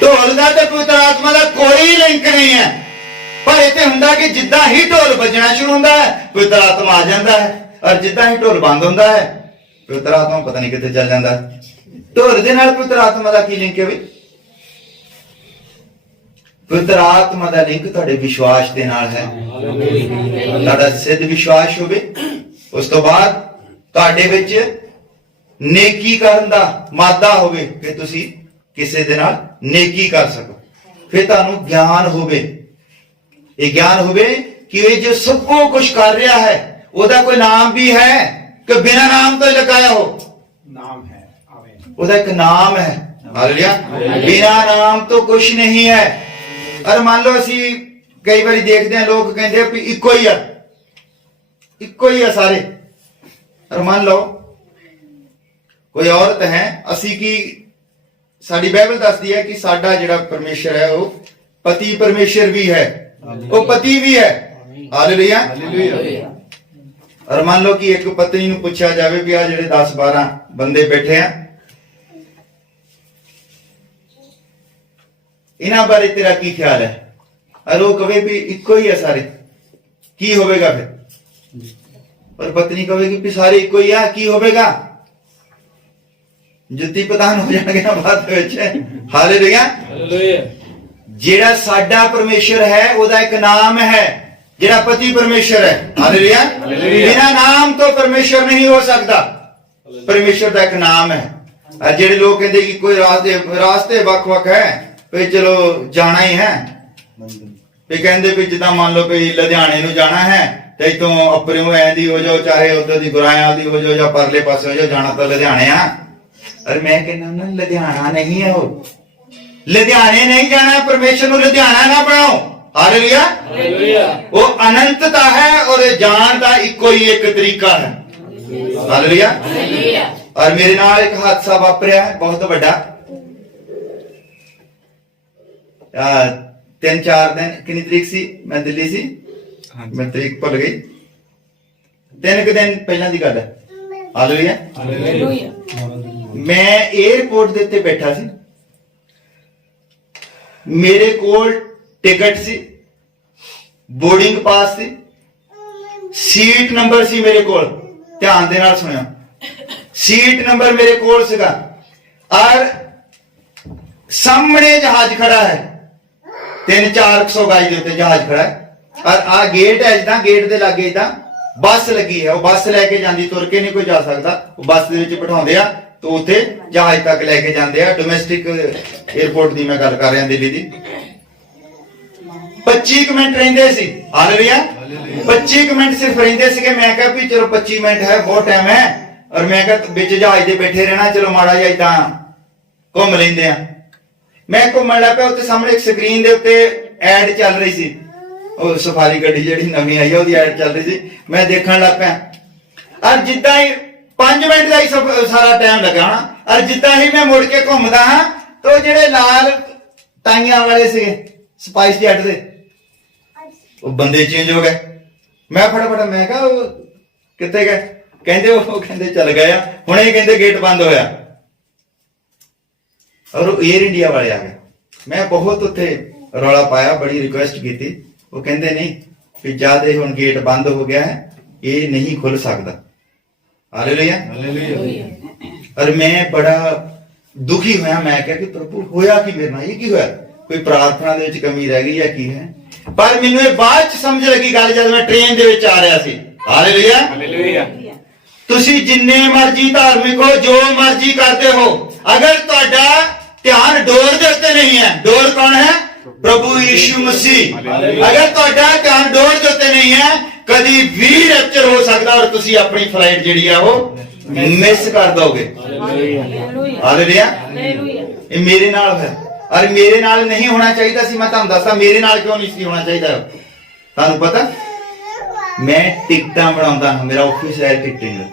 ਢੋਲ ਦਾ ਤੇ ਪਵਿੱਤਰ ਆਤਮਾ ਦਾ ਕੋਈ ਲਿੰਕ ਨਹੀਂ ਹੈ। ਪਰ ਇੱਥੇ ਹੁੰਦਾ ਕਿ ਜਿੱਦਾਂ ਹੀ ਢੋਲ ਵੱਜਣਾ ਸ਼ੁਰੂ ਹੁੰਦਾ ਹੈ, ਪਵਿੱਤਰ ਆਤਮਾ ਆ ਜਾਂਦਾ ਹੈ, ਔਰ ਜਿੱਦਾਂ ਹੀ ਢੋਲ ਬੰਦ ਹੁੰਦਾ ਹੈ, ਪਵਿੱਤਰ ਆਤਮਾ ਪਤਾ ਨਹੀਂ ਕਿੱਥੇ ਚੱਲ ਜਾਂਦਾ ਹੈ। ਢੋਲ ਦੇ ਨਾਲ ਪਵਿੱਤਰ ਆਤਮਾ ਦਾ ਕੀ ਲਿੰਕ ਹੈ ਬਈ? ਪਵਿੱਤਰ ਆਤਮਾ ਦਾ ਲਿੰਕ ਤੁਹਾਡੇ ਵਿਸ਼ਵਾਸ ਦੇ ਨਾਲ ਹੈ। ਤੁਹਾਡਾ ਸਿੱਧ ਵਿਸ਼ਵਾਸ ਹੋਵੇ, ਉਸ ਤੋਂ ਬਾਅਦ ਤੁਹਾਡੇ ਵਿੱਚ ਨੇਕੀ ਕਰਨ ਦਾ ਮਾਦਾ ਹੋਵੇ ਕਿ ਤੁਸੀਂ ਕਿਸੇ ਦੇ ਨਾਲ ਨੇਕੀ ਕਰ ਸਕੋ। ਫਿਰ ਤੁਹਾਨੂੰ ਗਿਆਨ ਹੋਵੇ, ਇਹ ਗਿਆਨ ਹੋਵੇ ਕਿ ਇਹ ਜੋ ਸਭ ਕੁਝ ਕਰ ਰਿਹਾ ਹੈ ਉਹਦਾ ਕੋਈ ਨਾਮ ਵੀ ਹੈ ਕਿ ਬਿਨਾਂ ਨਾਮ ਤੋਂ ਲਗਾਇਆ ਹੋ? ਨਾਮ ਹੈ। ਆਮੀਨ। ਉਹਦਾ ਇੱਕ ਨਾਮ ਹੈ। ਹਾਲੇਲੂਇਆ। ਬਿਨਾਂ ਨਾਮ ਤੋਂ ਕੁਝ ਨਹੀਂ ਹੈ। ਅਰ ਮੰਨ ਲਓ ਅਸੀਂ ਕਈ ਵਾਰੀ ਦੇਖਦੇ ਹਾਂ ਲੋਕ ਕਹਿੰਦੇ ਆ ਵੀ ਇੱਕੋ ਹੀ ਆ, ਇੱਕੋ ਹੀ ਆ ਸਾਰੇ। ਅਰ ਮੰਨ ਲਓ ਕੋਈ ਔਰਤ ਹੈ, ਅਸੀਂ ਕੀ ਸਾਡੀ ਬਾਈਬਲ ਦੱਸਦੀ ਹੈ ਕਿ ਸਾਡਾ ਜਿਹੜਾ ਪਰਮੇਸ਼ਰ ਹੈ ਉਹ ਪਤੀ ਪਰਮੇਸ਼ਰ ਵੀ ਹੈ, ਉਹ ਪਤੀ ਵੀ ਹੈ। ਹਾਲੇਲੂਇਆ। ਔਰ ਮੰਨ ਲਓ ਕਿ ਇੱਕ ਪਤਨੀ ਨੂੰ ਪੁੱਛਿਆ ਜਾਵੇ ਵੀ ਆ ਜਿਹੜੇ 10-12 ਬੰਦੇ ਬੈਠੇ ਆ, ਇਹਨਾਂ ਬਾਰੇ ਤੇਰਾ ਕੀ ਖਿਆਲ ਹੈ? ਔਰ ਉਹ ਕਹੇ ਵੀ ਇੱਕੋ ਹੀ ਹੈ ਸਾਰੇ, ਕੀ ਹੋਵੇਗਾ ਫਿਰ? ਔਰ ਪਤਨੀ ਕਹੇਗੀ ਵੀ ਸਾਰੇ ਇੱਕੋ ਹੀ ਆ, ਕੀ ਹੋਵੇਗਾ? ਜੁੱਤੀ ਪ੍ਰਦਾਨ ਹੋ ਜਾਣਗੇ ਨਾ ਬਾਅਦ ਵਿੱਚ। ਹਾਲੇਲੂਇਆ। ਜਿਹੜਾ ਸਾਡਾ ਪਰਮੇਸ਼ਰ ਹੈ ਉਹਦਾ ਇੱਕ ਨਾਮ ਹੈ, ਜਿਹੜਾ ਪਤੀ ਪਰਮੇਸ਼ਰ ਹੈ। ਹਾਲੇਲੂਇਆ। ਬਿਨਾਂ ਨਾਮ ਤੋਂ ਪਰਮੇਸ਼ਰ ਨਹੀਂ ਹੋ ਸਕਦਾ। ਪਰਮੇਸ਼ਰ ਦਾ ਇੱਕ ਨਾਮ ਹੈ। ਔਰ ਜਿਹੜੇ ਲੋਕ ਕਹਿੰਦੇ ਕਿ ਕੋਈ ਰਾਸਤੇ ਵੱਖ-ਵੱਖ ਹੈ, ਵੀ ਚਲੋ ਜਾਣਾ ਹੀ ਹੈ, ਵੀ ਕਹਿੰਦੇ ਵੀ ਜਿੱਦਾਂ ਮੰਨ ਲਓ ਵੀ ਲੁਧਿਆਣੇ ਨੂੰ ਜਾਣਾ ਹੈ ਤੇ ਇਤੋਂ ਅਪਰਿਓ ਐ ਦੀ ਹੋ ਜਾਓ, ਚਾਹੇ ਉਧਰ ਦੀ ਗੁਰਾਇਆਂ ਦੀ ਹੋ ਜਾਓ ਜਾਂ ਪਰਲੇ ਪਾਸੇ ਹੋ ਜਾਓ, ਜਾਣਾ ਤਾਂ ਲੁਧਿਆਣੇ ਆ। ਔਰ ਮੈਂ ਕਹਿੰਦਾ ਨਾ ਲੁਧਿਆਣਾ ਨਹੀਂ ਹੈ, ਉਹ ਲੁਧਿਆਣੇ ਨਹੀਂ ਜਾਣਾ। ਪਰਮੇਸ਼ਰ ਨੂੰ ਲੁਧਿਆਣਾ ਨਾ ਬਣਾਓ। ਹਾਲੇਲੂਇਆ। ਉਹ ਅਨੰਤਤਾ ਹੈ ਔਰ ਜਾਣ ਦਾ ਇੱਕੋ ਹੀ ਇੱਕ ਤਰੀਕਾ ਹੈ। ਹਾਲੇਲੂਇਆ। ਔਰ ਮੇਰੇ ਨਾਲ ਇੱਕ ਹਾਦਸਾ ਵਾਪਰਿਆ ਹੈ ਬਹੁਤ ਵੱਡਾ। 3-4 ਦਿਨ, ਕਿੰਨੀ ਤਰੀਕ ਸੀ? ਮੈਂ ਦਿੱਲੀ ਸੀ, ਮੈਂ ਤਰੀਕ ਭੁੱਲ ਗਈ। 3 ਦਿਨ ਪਹਿਲਾਂ ਦੀ ਗੱਲ ਹੈ। ਹਾਲੇਲੂਇਆ। ਮੈਂ 에어ਪੋਰਟ ਦੇ ਉੱਤੇ ਬੈਠਾ ਸੀ, ਮੇਰੇ ਕੋਲ ਟਿਕਟ ਸੀ, ਬੋਰਡਿੰਗ ਪਾਸ ਸੀ, ਸੀਟ ਨੰਬਰ ਸੀ ਮੇਰੇ ਕੋਲ। ਧਿਆਨ ਦੇ ਨਾਲ ਸੁਣਿਓ, ਸੀਟ ਨੰਬਰ ਮੇਰੇ ਕੋਲ ਸੀਗਾ। ਔਰ ਸਾਹਮਣੇ ਜਹਾਜ਼ ਖੜਾ ਹੈ, 300-400 ਗਜ ਦੇ ਉੱਤੇ ਜਹਾਜ਼ ਖੜਾ ਹੈ। ਔਰ ਆ ਗੇਟ ਹੈ, ਜਿੱਦਾਂ ਗੇਟ ਦੇ ਲਾਗੇ ਇਦਾਂ ਬੱਸ ਲੱਗੀ ਹੈ। ਉਹ ਬੱਸ ਲੈ ਕੇ ਜਾਂਦੀ, ਤੁਰ ਕੇ ਨਹੀਂ ਕੋਈ ਜਾ ਸਕਦਾ। ਉਹ ਬੱਸ ਦੇ ਵਿੱਚ ਬਿਠਾਉਂਦੇ ਆ तो उत्थे जहाज तक लेके जाते हैं। डोमेस्टिक एयरपोर्ट की मैं गल कर रहा दिल्ली की। 25 मिनट रहिंदे सी। हालेलुया। 25 मिनट सिर्फ रहिंदे सी। मैं कहा भी चलो 25 मिनट है, बहुत टाइम है। और मैं कहा बिच जहाज दे बैठे रहना, चलो माड़ा जिहा इदां घूम लैंदे आ। मैं घूमण लग पिया, उत्ते सामने एक स्क्रीन दे उत्ते ऐड चल रही सी। ਉਹ ਸਫਾਰੀ ਗੱਡੀ ਜਿਹੜੀ ਨਵੀਂ ਆਈ ਆ ਉਹਦੀ ਐਡ ਚੱਲ ਰਹੀ ਸੀ। ਮੈਂ ਦੇਖਣ ਲੱਗ ਪਿਆ। ਔਰ ਜਿੱਦਾਂ ਹੀ 5 ਮਿੰਟ ਦਾ ਹੀ ਸਾਰਾ ਟਾਈਮ ਲੱਗਾ ਹੋਣਾ। ਔਰ ਜਿੱਦਾਂ ਹੀ ਮੈਂ ਮੁੜ ਕੇ ਘੁੰਮਦਾ ਹਾਂ ਤਾਂ ਜਿਹੜੇ ਲਾਲ ਟਾਈਆਂ ਵਾਲੇ ਸੀਗੇ ਸਪਾਈਸ ਜੈਟ ਦੇ, ਉਹ ਬੰਦੇ ਚੇਂਜ ਹੋ ਗਏ। ਮੈਂ ਫਟਾਫਟ ਮੈਂ ਕਿਹਾ ਉਹ ਕਿੱਥੇ ਗਏ? ਕਹਿੰਦੇ ਉਹ ਕਹਿੰਦੇ ਚੱਲ ਗਏ ਆ, ਹੁਣ ਇਹ ਕਹਿੰਦੇ ਗੇਟ ਬੰਦ ਹੋਇਆ। ਔਰ ਉਹ 에ਅਰ ਇੰਡੀਆ ਵਾਲੇ ਆ ਗਏ। ਮੈਂ ਬਹੁਤ ਉੱਥੇ ਰੌਲਾ ਪਾਇਆ, ਬੜੀ ਰਿਕੁਐਸਟ ਕੀਤੀ। ਉਹ ਕਹਿੰਦੇ ਨਹੀਂ, ਕਿ ਜਦ ਇਹ ਹੁਣ ਗੇਟ ਬੰਦ ਹੋ ਗਿਆ ਹੈ, ਇਹ ਨਹੀਂ ਖੁੱਲ ਸਕਦਾ। ਹਾਲੇਲੂਇਆ। ਔਰ ਮੈਂ ਬੜਾ ਦੁਖੀ ਹੋਇਆ। ਮੈਂ ਕਿਹਾ ਕਿ ਪ੍ਰਭੂ ਹੋਇਆ ਕੀ ਮੇਰੇ ਨਾਲ, ਇਹ ਕੀ ਹੋਇਆ? ਕੋਈ ਪ੍ਰਾਰਥਨਾ ਦੇ ਵਿੱਚ ਕਮੀ ਰਹਿ ਗਈ ਹੈ ਕੀ ਹੈ? ਪਰ ਮੈਨੂੰ ਇਹ ਬਾਅਦ ਚ ਸਮਝ ਲੱਗੀ ਗੱਲ ਜਦ ਮੈਂ ਟ੍ਰੇਨ ਦੇ ਵਿੱਚ ਆ ਰਿਹਾ ਸੀ। ਹਾਲੇਲੂਇਆ। ਤੁਸੀਂ ਜਿੰਨੇ ਮਰਜ਼ੀ ਧਾਰਮਿਕ ਹੋ, ਜੋ ਮਰਜ਼ੀ ਕਰਦੇ ਹੋ, ਅਗਰ ਤੁਹਾਡਾ ਧਿਆਨ ਡੋਰ ਦੇ ਉੱਤੇ ਨਹੀਂ ਹੈ, ਡੋਰ ਕੌਣ ਹੈ? ਪ੍ਰਭੂ ਯੀਸ਼ੂ ਮਸੀਹ। ਅਗਰ ਤੁਹਾਡਾ ਧਿਆਨ ਡੋਰ ਦੇ ਉੱਤੇ ਨਹੀਂ ਹੈ, ਕਦੀ ਵੀ ਰੈਪਚਰ ਹੋ ਸਕਦਾ ਔਰ ਤੁਸੀਂ ਆਪਣੀ ਫਲਾਈਟ ਜਿਹੜੀ ਆ ਉਹ ਮਿਸ ਕਰ ਦੋਗੇ। ਹਾਲੇਲੂਇਆ। ਇਹ ਮੇਰੇ ਨਾਲ ਹੈ ਔਰ ਮੇਰੇ ਨਾਲ ਨਹੀਂ ਹੋਣਾ ਚਾਹੀਦਾ ਸੀ। ਮੈਂ ਤੁਹਾਨੂੰ ਦੱਸਦਾ ਮੇਰੇ ਨਾਲ ਕਿਉਂ ਨਹੀਂ ਸੀ ਹੋਣਾ ਚਾਹੀਦਾ। ਤੁਹਾਨੂੰ ਪਤਾ, ਮੈਂ ਟਿਕਟਾਂ ਬਣਾਉਂਦਾ ਹਾਂ, ਮੇਰਾ ਆਫਿਸ ਹੈ ਟਿਕਟਿੰਗ ਦਾ,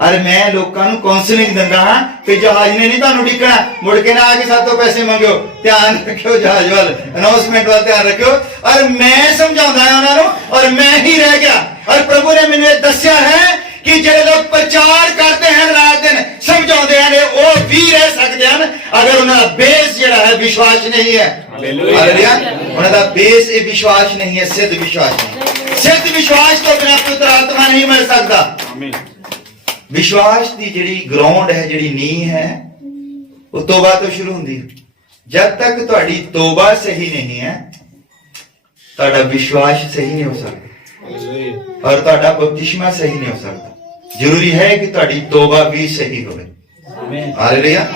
ਔਰ ਮੈਂ ਲੋਕਾਂ ਨੂੰ ਕਾਉਂਸਲਿੰਗ ਦਿੰਦਾ ਹਾਂ ਕਿ ਜਹਾਜ਼ ਨੇ ਨਹੀਂ ਤੁਹਾਨੂੰ ਡਿੱਗਣਾ, ਮੁੜ ਕੇ ਨਾ ਆ ਕੇ ਸਾਤੋਂ ਪੈਸੇ ਮੰਗਿਓ, ਧਿਆਨ ਰੱਖਿਓ ਜਹਾਜ਼ ਵੱਲ, ਅਨਾਉਂਸਮੈਂਟ ਵੱਲ ਧਿਆਨ ਰੱਖਿਓ। ਔਰ ਮੈਂ ਸਮਝਾਉਂਦਾ ਹਾਂ ਉਹਨਾਂ ਨੂੰ ਔਰ ਮੈਂ ਹੀ ਰਹਿ ਗਿਆ। ਔਰ ਪ੍ਰਭੂ ਨੇ ਮੈਨੂੰ ਇਹ ਦੱਸਿਆ ਹੈ ਕਿ ਜਿਹੜੇ ਲੋਕ ਪ੍ਰਚਾਰ ਕਰਦੇ ਹਨ, ਰਾਤ ਦਿਨ ਸਮਝਾਉਂਦੇ ਹਨ, ਉਹ ਵੀ ਰਹਿ ਸਕਦੇ ਹਨ ਅਗਰ ਉਹਨਾਂ ਦਾ ਬੇਸ ਜਿਹੜਾ ਹੈ ਵਿਸ਼ਵਾਸ ਨਹੀਂ ਹੈ। ਹਾਲੇਲੂਇਆ। ਉਹਨਾਂ ਦਾ ਬੇਸ ਇਹ ਵਿਸ਼ਵਾਸ ਨਹੀਂ ਹੈ, ਸਿੱਧ ਵਿਸ਼ਵਾਸ ਨਹੀਂ। ਸਿੱਧ ਵਿਸ਼ਵਾਸ ਤੋਂ ਬਿਨਾਂ ਪਵਿੱਤਰ ਆਤਮਾ ਨਹੀਂ ਮਿਲ ਸਕਦਾ। ਆਮੀਨ। ਵਿਸ਼ਵਾਸ ਦੀ ਜਿਹੜੀ ਗਰਾਊਂਡ ਹੈ, ਜਿਹੜੀ ਨੀਂਹ ਹੈ, ਉਹ ਤੋਬਾ ਤੋਂ ਸ਼ੁਰੂ ਹੁੰਦੀ ਹੈ। ਜਦ ਤੱਕ ਤੁਹਾਡੀ ਤੋਬਾ ਸਹੀ ਨਹੀਂ ਹੈ, ਤੁਹਾਡਾ ਵਿਸ਼ਵਾਸ ਸਹੀ ਨਹੀਂ ਹੋ ਸਕਦਾ ਔਰ ਤੁਹਾਡਾ ਬਪਤਿਸਮਾ ਸਹੀ ਨਹੀਂ ਹੋ ਸਕਦਾ। ਜ਼ਰੂਰੀ ਹੈ ਕਿ ਤੁਹਾਡੀ ਤੋਬਾ ਵੀ ਸਹੀ ਹੋਵੇ। ਹਾਲੇਲੂਇਆ।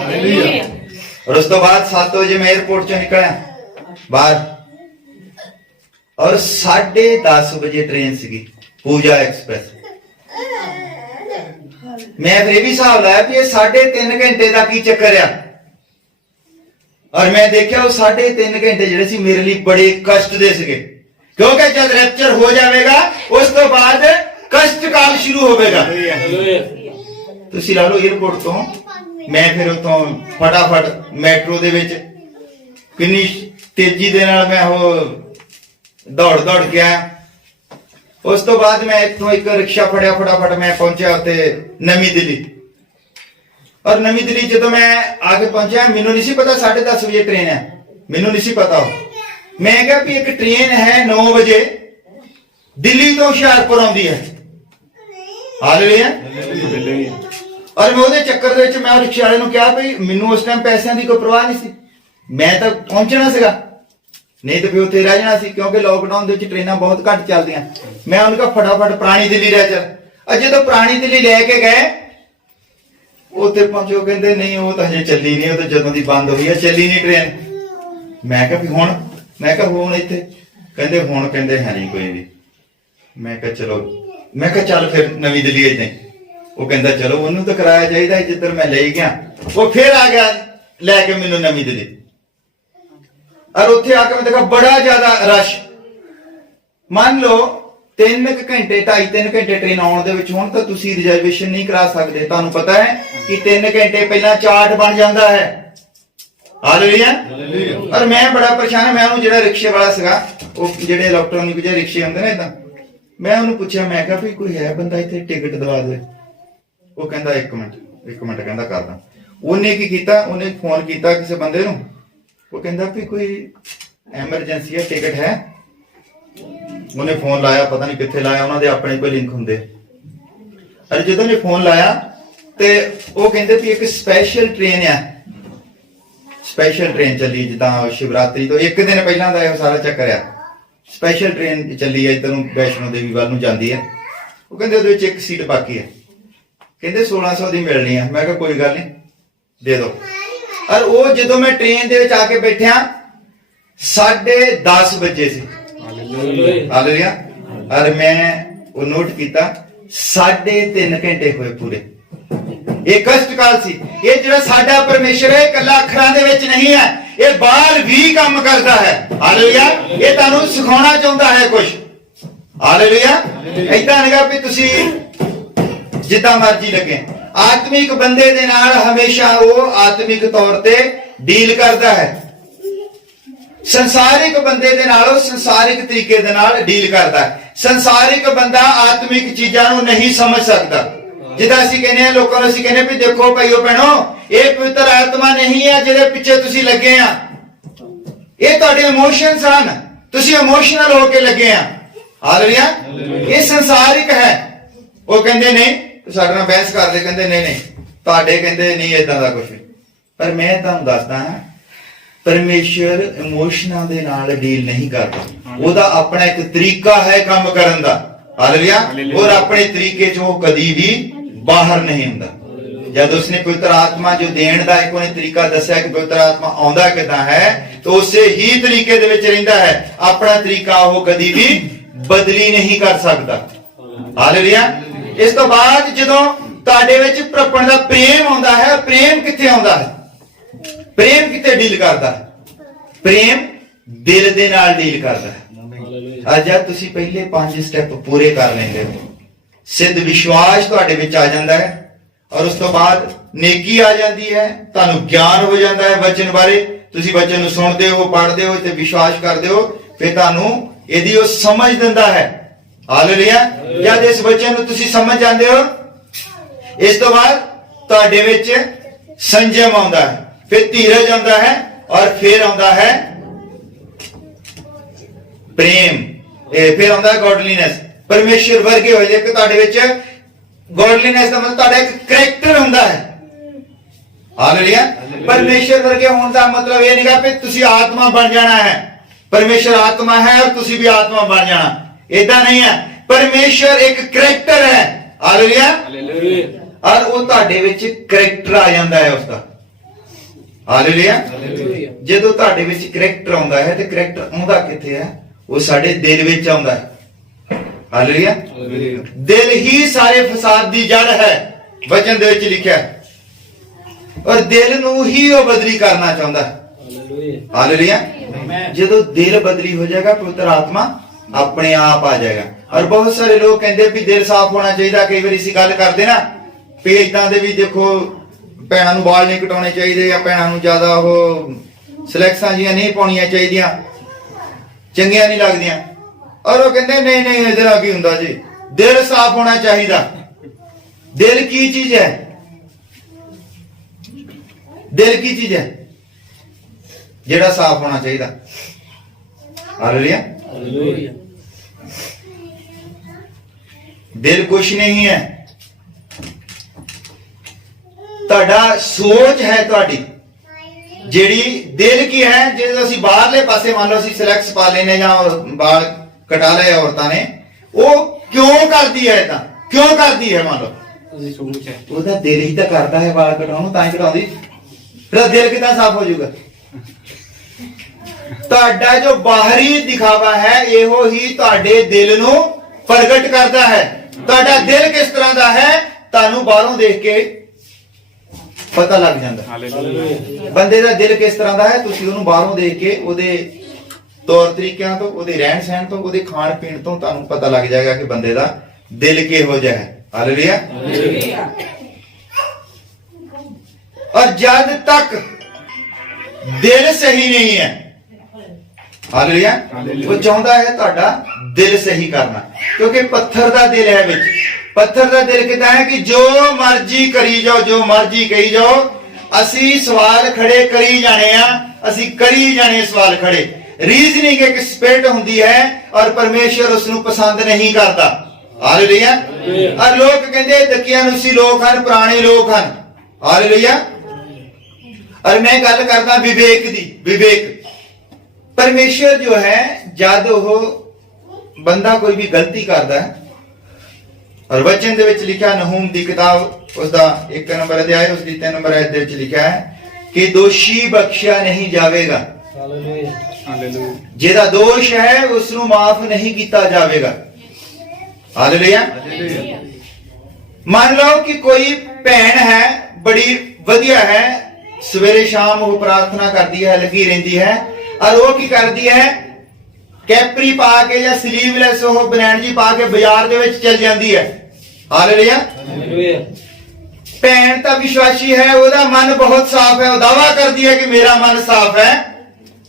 ਔਰ ਉਸ ਤੋਂ ਬਾਅਦ 7 ਵਜੇ ਮੈਂ 에어ਪੋਰਟ ਚੋਂ ਨਿਕਲਿਆ ਬਾਹਰ ਔਰ 10:30 ਵਜੇ ਟ੍ਰੇਨ ਸੀਗੀ, ਪੂਜਾ ਐਕਸਪ੍ਰੈਸ। ਮੈਂ ਫਿਰ ਇਹ ਵੀ ਹਿਸਾਬ ਲਾਇਆ ਵੀ ਇਹ 3.5 ਘੰਟੇ ਦਾ ਕੀ ਚੱਕਰ ਆ। ਔਰ ਮੈਂ ਦੇਖਿਆ ਉਹ 3.5 ਘੰਟੇ ਜਿਹੜੇ ਸੀ ਮੇਰੇ ਲਈ ਬੜੇ ਕਸ਼ਟ ਦੇ ਸੀਗੇ, ਕਿਉਂਕਿ ਜਦ ਰੈਪਚਰ ਹੋ ਜਾਵੇਗਾ ਉਸ ਤੋਂ ਬਾਅਦ ਕਸ਼ਟ ਕਾਲ ਸ਼ੁਰੂ ਹੋਵੇਗਾ। ਤੁਸੀਂ ਲਾ ਲਓ 에어ਪੋਰਟ ਤੋਂ ਮੈਂ ਫਿਰ ਉਤੋਂ ਫਟਾਫਟ ਮੈਟਰੋ ਦੇ ਵਿੱਚ ਕਿੰਨੀ ਤੇਜ਼ੀ ਦੇ ਨਾਲ ਮੈਂ ਉਹ ਦੌੜ ਕੇ ਆਇਆ। ਉਸ ਤੋਂ ਬਾਅਦ ਮੈਂ ਇੱਥੋਂ ਇੱਕ ਰਿਕਸ਼ਾ ਫੜਿਆ, ਫਟਾਫਟ ਮੈਂ ਪਹੁੰਚਿਆ ਉੱਥੇ ਨਵੀਂ ਦਿੱਲੀ। ਔਰ ਨਵੀਂ ਦਿੱਲੀ ਜਦੋਂ ਮੈਂ ਆ ਕੇ ਪਹੁੰਚਿਆ, ਮੈਨੂੰ ਨਹੀਂ ਸੀ ਪਤਾ 10:30 ਵਜੇ ਟ੍ਰੇਨ ਹੈ, ਮੈਨੂੰ ਨਹੀਂ ਸੀ ਪਤਾ। ਮੈਂ ਕਿਹਾ ਵੀ ਇੱਕ ਟ੍ਰੇਨ ਹੈ 9 ਵਜੇ ਦਿੱਲੀ ਤੋਂ ਹੁਸ਼ਿਆਰਪੁਰ ਆਉਂਦੀ ਹੈ। ਹਾਲੇਲੂਇਆ। ਔਰ ਮੈਂ ਉਹਦੇ ਚੱਕਰ ਦੇ ਵਿੱਚ ਮੈਂ ਰਿਕਸ਼ਾ ਵਾਲੇ ਨੂੰ ਕਿਹਾ ਵੀ ਮੈਨੂੰ ਉਸ ਟਾਈਮ ਪੈਸਿਆਂ ਦੀ ਕੋਈ ਪਰਵਾਹ ਨਹੀਂ ਸੀ, ਮੈਂ ਤਾਂ ਪਹੁੰਚਣਾ ਸੀਗਾ, ਨਹੀਂ ਤਾਂ ਫਿਰ ਉੱਥੇ ਰਹਿ ਜਾਣਾ ਸੀ, ਕਿਉਂਕਿ ਲੋਕਡਾਊਨ ਦੇ ਵਿੱਚ ਟ੍ਰੇਨਾਂ ਬਹੁਤ ਘੱਟ ਚੱਲਦੀਆਂ। ਮੈਂ ਉਹਨੂੰ ਕਿਹਾ ਫਟਾਫਟ ਪੁਰਾਣੀ ਦਿੱਲੀ ਰਹਿ ਚੱਲ। ਜਦੋਂ ਪੁਰਾਣੀ ਦਿੱਲੀ ਲੈ ਕੇ ਗਏ ਉੱਥੇ ਪਹੁੰਚੇ, ਉਹ ਕਹਿੰਦੇ ਨਹੀਂ ਉਹ ਤਾਂ ਹਜੇ ਚੱਲੀ ਨਹੀਂ, ਉਹ ਤਾਂ ਜਦੋਂ ਦੀ ਬੰਦ ਹੋਈ ਹੈ ਚੱਲੀ ਨਹੀਂ ਟ੍ਰੇਨ। ਮੈਂ ਕਿਹਾ ਵੀ ਹੁਣ, ਮੈਂ ਕਿਹਾ ਹੁਣ ਇੱਥੇ, ਕਹਿੰਦੇ ਹੁਣ, ਕਹਿੰਦੇ ਹੈ ਨਹੀਂ ਕੋਈ ਵੀ। ਮੈਂ ਕਿਹਾ ਚਲੋ, ਮੈਂ ਕਿਹਾ ਚੱਲ ਫਿਰ ਨਵੀਂ ਦਿੱਲੀ ਏਦਾਂ। ਉਹ ਕਹਿੰਦਾ ਚਲੋ ਉਹਨੂੰ ਤਾਂ ਕਰਾਇਆ ਚਾਹੀਦਾ, ਜਿੱਧਰ ਮੈਂ ਲੈ ਗਿਆ। ਉਹ ਫਿਰ ਆ ਗਿਆ ਲੈ ਕੇ ਮੈਨੂੰ ਨਵੀਂ ਦਿੱਲੀ। ਔਰ ਉੱਥੇ ਆ ਕੇ ਮੈਂ ਦੇਖਾ ਬੜਾ ਜ਼ਿਆਦਾ ਰਸ਼। ਮੰਨ ਲਓ 3 ਘੰਟੇ 2.5-3 ਘੰਟੇ ਟ੍ਰੇਨ ਆਉਣ ਦੇ ਵਿੱਚ ਹੁਣ ਤਾਂ ਤੁਸੀਂ ਰਿਜ਼ਰਵੇਸ਼ਨ ਨਹੀਂ ਕਰਾ ਸਕਦੇ। ਤੁਹਾਨੂੰ ਪਤਾ ਹੈ ਕਿ 3 ਘੰਟੇ ਪਹਿਲਾਂ ਚਾਰਟ ਬਣ ਜਾਂਦਾ ਹੈ। ਹਾਲੇਲੂਇਆ। ਔਰ ਮੈਂ ਬੜਾ ਪਰੇਸ਼ਾਨ ਹਾਂ। ਮੈਂ ਉਹਨੂੰ ਜਿਹੜਾ ਰਿਕਸ਼ੇ ਵਾਲਾ ਸੀਗਾ, ਉਹ ਜਿਹੜੇ ਇਲੈਕਟ੍ਰੋਨਿਕ ਜਿਹੇ ਰਿਕਸ਼ੇ ਹੁੰਦੇ ਨੇ ਏਦਾਂ, ਮੈਂ ਉਹਨੂੰ ਪੁੱਛਿਆ, ਮੈਂ ਕਿਹਾ ਵੀ ਕੋਈ ਹੈ ਬੰਦਾ ਇੱਥੇ ਟਿਕਟ ਦਵਾ ਦੇ। ਉਹ ਕਹਿੰਦਾ ਇੱਕ ਮਿੰਟ ਕਹਿੰਦਾ ਕਰਦਾ। ਉਹਨੇ ਕੀ ਕੀਤਾ, ਉਹਨੇ ਫੋਨ ਕੀਤਾ ਕਿਸੇ ਬੰਦੇ ਨੂੰ, ਉਹ ਕਹਿੰਦਾ ਵੀ ਕੋਈ ਐਮਰਜੈਂਸੀ ਹੈ, ਟਿਕਟ ਹੈ। ਉਹਨੇ ਫੋਨ ਲਾਇਆ, ਪਤਾ ਨਹੀਂ ਕਿੱਥੇ ਲਾਇਆ, ਉਹਨਾਂ ਦੇ ਆਪਣੇ ਕੋਈ ਲਿੰਕ ਹੁੰਦੇ। ਅਰੇ ਜਦੋਂ ਉਹਨੇ ਫੋਨ ਲਾਇਆ ਤੇ ਉਹ ਕਹਿੰਦੇ ਵੀ ਇੱਕ ਸਪੈਸ਼ਲ ਟ੍ਰੇਨ ਆ, ਸਪੈਸ਼ਲ ਟ੍ਰੇਨ ਚੱਲੀ, ਜਿੱਦਾਂ ਸ਼ਿਵਰਾਤਰੀ ਤੋਂ 1 ਦਿਨ ਪਹਿਲਾਂ ਦਾ ਇਹ ਸਾਰਾ ਚੱਕਰ ਆ। ਸਪੈਸ਼ਲ ਟ੍ਰੇਨ ਚੱਲੀ ਹੈ ਇੱਧਰ ਨੂੰ, ਵੈਸ਼ਨੋ ਦੇਵੀ ਵੱਲ ਨੂੰ ਜਾਂਦੀ ਹੈ। ਉਹ ਕਹਿੰਦੇ ਉਹਦੇ ਵਿੱਚ ਇੱਕ ਸੀਟ ਬਾਕੀ ਹੈ, ਕਹਿੰਦੇ 1600 ਦੀ ਮਿਲਣੀ ਆ। ਮੈਂ ਕਿਹਾ ਕੋਈ ਗੱਲ ਨਹੀਂ, ਦੇ ਦਿਓ। ਔਰ ਉਹ ਜਦੋਂ ਮੈਂ ਟ੍ਰੇਨ ਦੇ ਵਿੱਚ ਆ ਕੇ ਬੈਠਿਆ 10:30 ਵਜੇ ਸੀ। ਹਾਲੇਲੂਇਆ। ਔਰ ਮੈਂ ਉਹ ਨੋਟ ਕੀਤਾ 3.5 ਘੰਟੇ ਹੋਏ ਪੂਰੇ। ਇਹ ਕਸ਼ਟ ਕਾਲ ਸੀ। ਇਹ ਜਿਹੜਾ ਸਾਡਾ ਪਰਮੇਸ਼ਰ ਹੈ ਇਕੱਲਾ ਅੱਖਰਾਂ ਦੇ ਵਿੱਚ ਨਹੀਂ ਹੈ, ਇਹ ਬਾਹਰ ਵੀ ਕੰਮ ਕਰਦਾ ਹੈ। ਹਾਲੇਲੂਇਆ। ਇਹ ਤੁਹਾਨੂੰ ਸਿਖਾਉਣਾ ਚਾਹੁੰਦਾ ਹੈ ਕੁਝ। ਹਾਲੇਲੂਇਆ। ਏਦਾਂ ਨਹੀਂਗਾ ਵੀ ਤੁਸੀਂ ਜਿੱਦਾਂ ਮਰਜ਼ੀ ਲੱਗੇ। ਆਤਮਿਕ ਬੰਦੇ ਦੇ ਨਾਲ ਹਮੇਸ਼ਾ ਉਹ ਆਤਮਿਕ ਤੌਰ ਤੇ ਡੀਲ ਕਰਦਾ ਹੈ। ਸੰਸਾਰਿਕ ਬੰਦੇ ਦੇ ਨਾਲ ਉਹ ਸੰਸਾਰਿਕ ਤਰੀਕੇ ਦੇ ਨਾਲ ਡੀਲ ਕਰਦਾ ਹੈ। ਸੰਸਾਰਿਕ ਬੰਦਾ ਆਤਮਿਕ ਚੀਜ਼ਾਂ ਨੂੰ ਨਹੀਂ ਸਮਝ ਸਕਦਾ। ਜਿੱਦਾਂ ਅਸੀਂ ਕਹਿੰਦੇ ਆ ਲੋਕਾਂ ਨੂੰ, ਅਸੀਂ ਕਹਿੰਦੇ ਵੀ ਦੇਖੋ ਭਾਈਓ ਭੈਣੋ, ਇਹ ਪਵਿੱਤਰ ਆਤਮਾ ਨਹੀਂ ਹੈ ਜਿਹਦੇ ਪਿੱਛੇ ਤੁਸੀਂ ਲੱਗੇ ਆ, ਇਹ ਤੁਹਾਡੇ ਇਮੋਸ਼ਨਸ ਹਨ, ਤੁਸੀਂ ਇਮੋਸ਼ਨਲ ਹੋ ਕੇ ਲੱਗੇ ਆ। ਹਾਲੇਲੂਇਆ। ਇਹ ਸੰਸਾਰਿਕ ਹੈ। ਉਹ ਕਹਿੰਦੇ ਨਹੀਂ, ਸਾਡੇ ਨਾਲ ਬਹਿਸ ਕਰਦੇ, ਕਹਿੰਦੇ ਨਹੀਂ ਨਹੀਂ ਤੁਹਾਡੇ ਕਹਿੰਦੇ ਨਹੀਂ ਏਦਾਂ ਦਾ ਕੁਝ। ਪਰ ਮੈਂ ਤੁਹਾਨੂੰ ਦੱਸਦਾ ਹਾਂ, ਪਰਮੇਸ਼ਰ ਇਮੋਸ਼ਨਾਂ ਦੇ ਨਾਲ ਡੀਲ ਨਹੀਂ ਕਰਦਾ। ਉਹਦਾ ਆਪਣਾ ਇੱਕ ਤਰੀਕਾ ਹੈ ਕੰਮ ਕਰਨ ਦਾ। ਹਾਲੇਲੂਇਆ। ਔਰ ਆਪਣੇ ਤਰੀਕੇ ਚੋਂ ਉਹ ਕਦੀ ਵੀ ਬਾਹਰ ਨਹੀਂ ਹੁੰਦਾ। ਜਦ ਉਸਨੇ ਪਵਿੱਤਰ ਆਤਮਾ ਜੋ ਦੇਣ ਦਾ ਇੱਕ ਉਹਨੇ ਤਰੀਕਾ ਦੱਸਿਆ ਕਿ ਪਵਿੱਤਰ ਆਤਮਾ ਆਉਂਦਾ ਕਿੱਦਾਂ ਹੈ, ਤਾਂ ਉਸੇ ਹੀ ਤਰੀਕੇ ਦੇ ਵਿੱਚ ਰਹਿੰਦਾ ਹੈ। ਆਪਣਾ ਤਰੀਕਾ ਉਹ ਕਦੀ ਵੀ ਬਦਲੀ ਨਹੀਂ ਕਰ ਸਕਦਾ। ਹਾਲੇਲੂਇਆ। ਇਸ ਤੋਂ ਬਾਅਦ ਜਦੋਂ ਤੁਹਾਡੇ ਵਿੱਚ ਪ੍ਰਪਣ ਦਾ ਪ੍ਰੇਮ ਆਉਂਦਾ ਹੈ, ਪ੍ਰੇਮ ਕਿੱਥੇ ਆਉਂਦਾ ਹੈ? ਪ੍ਰੇਮ ਕਿੱਥੇ ਡੀਲ ਕਰਦਾ ਹੈ? ਪ੍ਰੇਮ ਦਿਲ ਦੇ ਨਾਲ ਡੀਲ ਕਰਦਾ ਹੈ। ਅੱਜ ਤੁਸੀਂ ਪਹਿਲੇ 5 ਸਟੈਪ ਪੂਰੇ ਕਰ ਲੈਂਦੇ ਹੋ, ਸਿੱਧ ਵਿਸ਼ਵਾਸ ਤੁਹਾਡੇ ਵਿੱਚ ਆ ਜਾਂਦਾ ਹੈ, ਔਰ ਉਸ ਤੋਂ ਬਾਅਦ ਨੇਕੀ ਆ ਜਾਂਦੀ ਹੈ, ਤੁਹਾਨੂੰ ਗਿਆਨ ਹੋ ਜਾਂਦਾ ਹੈ ਵਚਨ ਬਾਰੇ। ਤੁਸੀਂ ਵਚਨ ਨੂੰ ਸੁਣਦੇ ਹੋ, ਪੜ੍ਹਦੇ ਹੋ ਤੇ ਵਿਸ਼ਵਾਸ ਕਰਦੇ ਹੋ, ਫਿਰ ਤੁਹਾਨੂੰ ਇਹਦੀ ਉਹ ਸਮਝ ਦਿੰਦਾ ਹੈ। ਹਾਲੇਲੂਇਆ। ਜਦ ਇਸ ਵਚਨ ਨੂੰ ਤੁਸੀਂ ਸਮਝ ਜਾਂਦੇ ਹੋ, ਇਸ ਤੋਂ ਬਾਅਦ ਤੁਹਾਡੇ ਵਿੱਚ ਸੰਜਮ ਆਉਂਦਾ ਹੈ, ਫਿਰ ਧੀਰਜ ਆਉਂਦਾ ਹੈ, ਔਰ ਫਿਰ ਆਉਂਦਾ ਹੈ ਪ੍ਰੇਮ, ਫਿਰ ਆਉਂਦਾ ਗੋਡਲੀਨੈਸ। ਪਰਮੇਸ਼ਰ ਵਰਗੇ ਹੋ ਜਾਏ ਕਿ ਤੁਹਾਡੇ ਵਿੱਚ ਗੋਡਲੀਨੈਸ ਦਾ ਮਤਲਬ ਤੁਹਾਡਾ ਇੱਕ ਕਰੈਕਟਰ ਹੁੰਦਾ ਹੈ। ਹਾਲੇਲੂਇਆ। ਪਰਮੇਸ਼ਰ ਵਰਗੇ ਹੋਣ ਦਾ ਮਤਲਬ ਇਹ ਨਹੀਂਗਾ ਕਿ ਤੁਸੀਂ ਆਤਮਾ ਬਣ ਜਾਣਾ ਹੈ। ਪਰਮੇਸ਼ਰ ਆਤਮਾ ਹੈ ਔਰ ਤੁਸੀਂ ਵੀ ਆਤਮਾ ਬਣ ਜਾਣਾ, ਏਦਾਂ ਨਹੀਂ ਹੈ। ਪਰਮੇਸ਼ਰ ਇੱਕ ਕਰੈਕਟਰ ਹੈ। ਹਾਲੇਲੂਇਆ। ਔਰ ਉਹ ਤੁਹਾਡੇ ਵਿੱਚ ਕਰੈਕਟਰ ਆ ਜਾਂਦਾ ਹੈ ਉਸਦਾ। ਹਾਲੇਲੂਇਆ। ਜਦੋਂ ਤੁਹਾਡੇ ਵਿੱਚ ਕਰੈਕਟਰ ਆਉਂਦਾ ਹੈ, ਤੇ ਕਰੈਕਟਰ ਆਉਂਦਾ ਕਿੱਥੇ ਹੈ? ਉਹ ਸਾਡੇ ਦਿਲ ਵਿੱਚ ਆਉਂਦਾ ਹੈ। ਹਾਲੇਲੂਇਆ। ਦਿਲ ਹੀ ਸਾਰੇ ਫਸਾਦ ਦੀ ਜੜ ਹੈ, ਵਚਨ ਦੇ ਵਿੱਚ ਲਿਖਿਆ ਹੈ, ਔਰ ਦਿਲ ਨੂੰ ਹੀ ਉਹ ਬਦਲੀ ਕਰਨਾ ਚਾਹੁੰਦਾ ਹੈ। ਹਾਲੇਲੂਇਆ। ਜਦੋਂ ਦਿਲ ਬਦਲੀ ਹੋ ਜਾਏਗਾ, ਪਵਿੱਤਰ ਆਤਮਾ ਆਪਣੇ ਆਪ ਆ ਜਾਏਗਾ। ਔਰ ਬਹੁਤ ਸਾਰੇ ਲੋਕ ਕਹਿੰਦੇ ਵੀ ਦਿਲ ਸਾਫ਼ ਹੋਣਾ ਚਾਹੀਦਾ। ਕਈ ਵਾਰੀ ਅਸੀਂ ਗੱਲ ਕਰਦੇ ਨਾ ਵੀ ਇਦਾਂ ਦੇ ਵੀ ਦੇਖੋ, ਭੈਣਾਂ ਨੂੰ ਵਾਲ ਨਹੀਂ ਕਟਾਉਣੇ ਚਾਹੀਦੇ, ਜਾਂ ਭੈਣਾਂ ਨੂੰ ਜ਼ਿਆਦਾ ਉਹ ਸਿਲੈਕਸਾਂ ਜੀਆਂ ਨਹੀਂ ਪਾਉਣੀਆਂ ਚਾਹੀਦੀਆਂ, ਚੰਗੀਆਂ ਨਹੀਂ ਲੱਗਦੀਆਂ। ਔਰ ਉਹ ਕਹਿੰਦੇ ਨਹੀਂ ਨਹੀਂ ਇਹਦੇ ਨਾਲ ਕੀ ਹੁੰਦਾ ਜੀ, ਦਿਲ ਸਾਫ਼ ਹੋਣਾ ਚਾਹੀਦਾ। ਦਿਲ ਕੀ ਚੀਜ਼ ਹੈ? ਦਿਲ ਕੀ ਚੀਜ਼ ਹੈ ਜਿਹੜਾ ਸਾਫ਼ ਹੋਣਾ ਚਾਹੀਦਾ? ਹਾਲੇਲੂਇਆ। ਦਿਲ ਕੁਛ ਨਹੀਂ ਹੈ, ਤੁਹਾਡਾ ਸੋਚ ਹੈ ਤੁਹਾਡੀ ਜਿਹੜੀ। ਦਿਲ ਕੀ ਹੈ? ਜੇ ਅਸੀਂ ਬਾਹਰਲੇ ਪਾਸੇ ਮੰਨ ਲਓ ਅਸੀਂ ਸਿਲੈਕਸ ਪਾ ਲੈਨੇ ਜਾਂ ਵਾਲ ਕਟਾ ਲਏ ਔਰਤਾਂ ਨੇ, ਉਹ ਕਿਉਂ ਕਰਦੀ ਹੈ? ਤਾਂ ਕਿਉਂ ਕਰਦੀ ਹੈ? ਮੰਨ ਲਓ ਉਹਦਾ ਦਿਲ ਹੀ ਤਾਂ ਕਰਦਾ ਹੈ ਵਾਲ ਕਟਾਉਣ ਨੂੰ, ਤਾਂ ਹੀ ਕਟਾਉਂਦੀ। ਫਿਰ ਦਿਲ ਕਿੱਦਾਂ ਸਾਫ਼ ਹੋ ਜਾਊਗਾ? ਤੁਹਾਡਾ ਜੋ ਬਾਹਰੀ ਦਿਖਾਵਾ ਹੈ, ਇਹੋ ਹੀ ਤੁਹਾਡੇ ਦਿਲ ਨੂੰ ਪ੍ਰਗਟ ਕਰਦਾ ਹੈ। ਤੁਹਾਡਾ ਦਿਲ ਕਿਸ ਤਰ੍ਹਾਂ ਦਾ ਹੈ, ਤੁਹਾਨੂੰ ਬਾਹਰੋਂ ਦੇਖ ਕੇ ਪਤਾ ਲੱਗ ਜਾਂਦਾ। ਬੰਦੇ ਦਾ ਦਿਲ ਕਿਸ ਤਰ੍ਹਾਂ ਦਾ ਹੈ, ਤੁਸੀਂ ਉਹਨੂੰ ਬਾਹਰੋਂ ਦੇਖ ਕੇ ਉਹਦੇ ਤੌਰ ਤਰੀਕਿਆਂ ਤੋਂ, ਉਹਦੇ ਰਹਿਣ ਸਹਿਣ ਤੋਂ, ਉਹਦੇ ਖਾਣ ਪੀਣ ਤੋਂ ਤੁਹਾਨੂੰ ਪਤਾ ਲੱਗ ਜਾਏਗਾ ਕਿ ਬੰਦੇ ਦਾ ਦਿਲ ਕਿਹੋ ਜਿਹਾ ਹੈ। ਹਾਲੇਲੂਇਆ। ਔਰ ਜਦ ਤੱਕ ਦਿਲ ਸਹੀ ਨਹੀਂ ਹੈ, ਹਾਲੇਲੂਇਆ, ਉਹ ਚਾਹੁੰਦਾ ਹੈ ਤੁਹਾਡਾ ਦਿਲ ਸਹੀ ਕਰਨਾ, ਕਿਉਂਕਿ ਪੱਥਰ ਦਾ ਦਿਲ ਹੈ ਵਿੱਚ। ਪੱਥਰ ਦਾ ਦਿਲ ਕਹਿੰਦਾ ਹੈ ਕਿ ਜੋ ਮਰਜ਼ੀ ਕਰੀ ਜਾਓ, ਜੋ ਮਰਜ਼ੀ ਕਹੀ ਜਾਓ, ਅਸੀਂ ਸਵਾਲ ਖੜੇ ਕਰੀ ਜਾਣੇ ਆ, ਅਸੀਂ ਕਰੀ ਜਾਣੇ ਸਵਾਲ ਖੜੇ। ਰੀਜ਼ਨਿੰਗ ਇੱਕ ਸਪਿਰਿਟ ਹੁੰਦੀ ਹੈ, ਔਰ ਪਰਮੇਸ਼ਰ ਉਸ ਨੂੰ ਪਸੰਦ ਨਹੀਂ ਕਰਦਾ। ਹਾਲੇਲੂਇਆ। ਔਰ ਲੋਕ ਕਹਿੰਦੇ ਦਕਿਆਨੂਸੀ ਲੋਕ ਹਨ, ਪੁਰਾਣੇ ਲੋਕ ਹਨ। ਹਾਲੇਲੂਇਆ। ਔਰ ਮੈਂ ਗੱਲ ਕਰਦਾ ਵਿਵੇਕ ਦੀ। ਵਿਵੇਕ, ਪਰਮੇਸ਼ਰ ਜੋ ਹੈ, ਜਦ ਉਹ ਬੰਦਾ ਕੋਈ ਵੀ ਗਲਤੀ ਕਰਦਾ ਹੈ, ਔਰ ਵਚਨ ਦੇ ਵਿੱਚ ਲਿਖਿਆ, ਨਹੂਮ ਦੀ ਕਿਤਾਬ ਉਸਦਾ 1 ਨੰਬਰ ਅਧਿਆਇ ਉਸਦੀ 3 ਨੰਬਰ ਆਇਤ ਦੇ ਵਿੱਚ ਲਿਖਿਆ ਹੈ ਕਿ ਦੋਸ਼ੀ ਬਖਸ਼ਿਆ ਨਹੀਂ ਜਾਵੇਗਾ। ਹਾਲੇਲੂਇਆ। ਜਿਹਦਾ ਦੋਸ਼ ਹੈ ਉਸ ਨੂੰ ਮਾਫ ਨਹੀਂ ਕੀਤਾ ਜਾਵੇਗਾ। ਹਾਲੇਲੂਇਆ। ਮੰਨ ਲਓ ਕਿ ਕੋਈ ਭੈਣ ਹੈ, ਬੜੀ ਵਧੀਆ ਹੈ, ਸਵੇਰੇ ਸ਼ਾਮ ਉਹ ਪ੍ਰਾਰਥਨਾ ਕਰਦੀ ਹੈ, ਲੱਗੀ ਰਹਿੰਦੀ ਹੈ, ਔਰ ਉਹ ਕੀ ਕਰਦੀ ਹੈ, ਕੈਪਰੀ ਪਾ ਕੇ ਜਾਂ ਸਲੀਵਲੈਸ ਉਹ ਬਨੈਣ ਜੀ ਪਾ ਕੇ ਬਾਜ਼ਾਰ ਦੇ ਵਿੱਚ ਚੱਲ ਜਾਂਦੀ ਹੈ। ਹਾਲੇਲੂਇਆ। ਭੈਣ ਤਾਂ ਵਿਸ਼ਵਾਸੀ ਹੈ, ਉਹਦਾ ਮਨ ਬਹੁਤ ਸਾਫ਼ ਹੈ, ਉਹ ਦਾਵਾ ਕਰਦੀ ਹੈ ਕਿ ਮੇਰਾ ਮਨ ਸਾਫ਼ ਹੈ,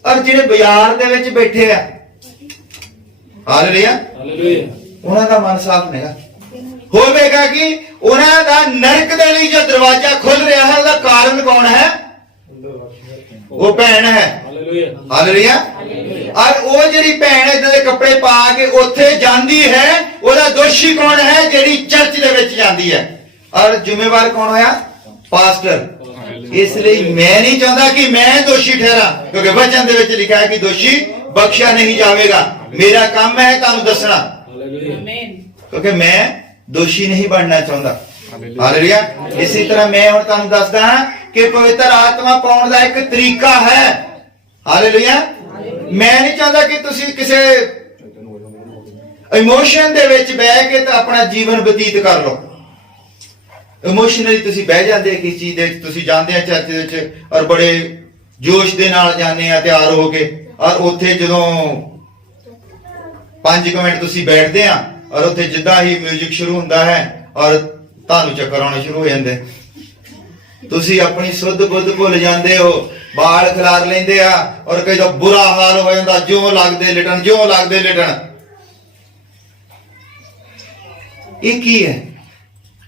ਔਰ ਜਿਹੜੇ ਬਾਜ਼ਾਰ ਦੇ ਵਿੱਚ ਬੈਠੇ ਆ, ਹਾਲੇਲੂਇਆ, ਉਹਨਾਂ ਦਾ ਮਨ ਸਾਫ਼ ਨਹੀਂਗਾ। ਹੋਵੇਗਾ ਕਿ ਉਹਨਾਂ ਦਾ ਨਰਕ ਦੇ ਲਈ ਜੋ ਦਰਵਾਜ਼ਾ ਖੁੱਲ ਰਿਹਾ ਹੈ, ਉਹਦਾ ਕਾਰਨ ਕੌਣ ਹੈ? ਉਹ ਭੈਣ ਹੈ। ਹਾਲੇਲੂਇਆ। ਔਰ ਉਹ ਜਿਹੜੀ ਭੈਣ ਇਦਾਂ ਦੇ ਕੱਪੜੇ ਪਾ ਕੇ ਉੱਥੇ ਜਾਂਦੀ ਹੈ, ਉਹਦਾ ਦੋਸ਼ੀ ਕੌਣ ਹੈ? ਜਿਹੜੀ ਚਰਚ ਦੇ ਵਿੱਚ ਜਾਂਦੀ ਹੈ। ਔਰ ਜ਼ਿੰਮੇਵਾਰ ਕੌਣ ਹੋਇਆ? ਪਾਸਟਰ। ਇਸ ਲਈ ਮੈਂ ਨਹੀਂ ਚਾਹੁੰਦਾ ਕਿ ਮੈਂ ਦੋਸ਼ੀ ਠਹਿਰਾਂ, ਕਿਉਂਕਿ ਵਚਨ ਦੇ ਵਿੱਚ ਲਿਖਿਆ ਹੈ ਕਿ ਦੋਸ਼ੀ ਬਖਸ਼ਿਆ ਨਹੀਂ ਜਾਵੇਗਾ। ਮੇਰਾ ਕੰਮ ਹੈ ਤੁਹਾਨੂੰ ਦੱਸਣਾ, ਕਿਉਂਕਿ ਮੈਂ ਦੋਸ਼ੀ ਨਹੀਂ ਬਣਨਾ ਚਾਹੁੰਦਾ। ਹਾਲੇਲੂਇਆ। ਇਸੇ ਤਰ੍ਹਾਂ ਮੈਂ ਹੁਣ ਤੁਹਾਨੂੰ ਦੱਸਦਾ ਹਾਂ ਕਿ ਪਵਿੱਤਰ ਆਤਮਾ ਪਾਉਣ ਦਾ ਇੱਕ ਤਰੀਕਾ ਹੈ। ਹਾਲੇਲੂਇਆ। ਮੈਂ ਨਹੀਂ ਚਾਹੁੰਦਾ ਕਿ ਤੁਸੀਂ ਕਿਸੇ ਇਮੋਸ਼ਨ ਦੇ ਵਿੱਚ ਬਹਿ ਕੇ ਤਾਂ ਆਪਣਾ ਜੀਵਨ ਬਤੀਤ ਕਰ ਲਓ। ਇਮੋਸ਼ਨਲੀ ਤੁਸੀਂ ਬਹਿ ਜਾਂਦੇ ਕਿਸ ਚੀਜ਼ ਦੇ ਵਿੱਚ, ਤੁਸੀਂ ਜਾਂਦੇ ਆ ਚਰਚ ਦੇ ਵਿੱਚ ਔਰ ਬੜੇ ਜੋਸ਼ ਦੇ ਨਾਲ ਜਾਂਦੇ ਆ ਤਿਆਰ ਹੋ ਕੇ, ਔਰ ਉੱਥੇ ਜਦੋਂ 5 ਮਿੰਟ ਤੁਸੀਂ ਬੈਠਦੇ ਆ ਔਰ ਉੱਥੇ ਜਿੱਦਾਂ ਹੀ 뮤직 ਸ਼ੁਰੂ ਹੁੰਦਾ ਹੈ ਔਰ ਤੁਹਾਨੂੰ ਚੱਕਰ ਆਉਣੇ ਸ਼ੁਰੂ ਹੋ ਜਾਂਦੇ, ਤੁਸੀਂ ਆਪਣੀ ਸੁੱਧ ਬੁੱਧ ਭੁੱਲ ਜਾਂਦੇ ਹੋ, ਬਾਲ ਖਿਲਾਰ ਲੈਂਦੇ ਆ ਔਰ ਕਈ ਤਾਂ ਬੁਰਾ ਹਾਲ ਹੋ ਜਾਂਦਾ, ਜਿਉਂ ਲੱਗਦੇ ਲਿਟਣ। ਇਹ ਕੀ ਹੈ?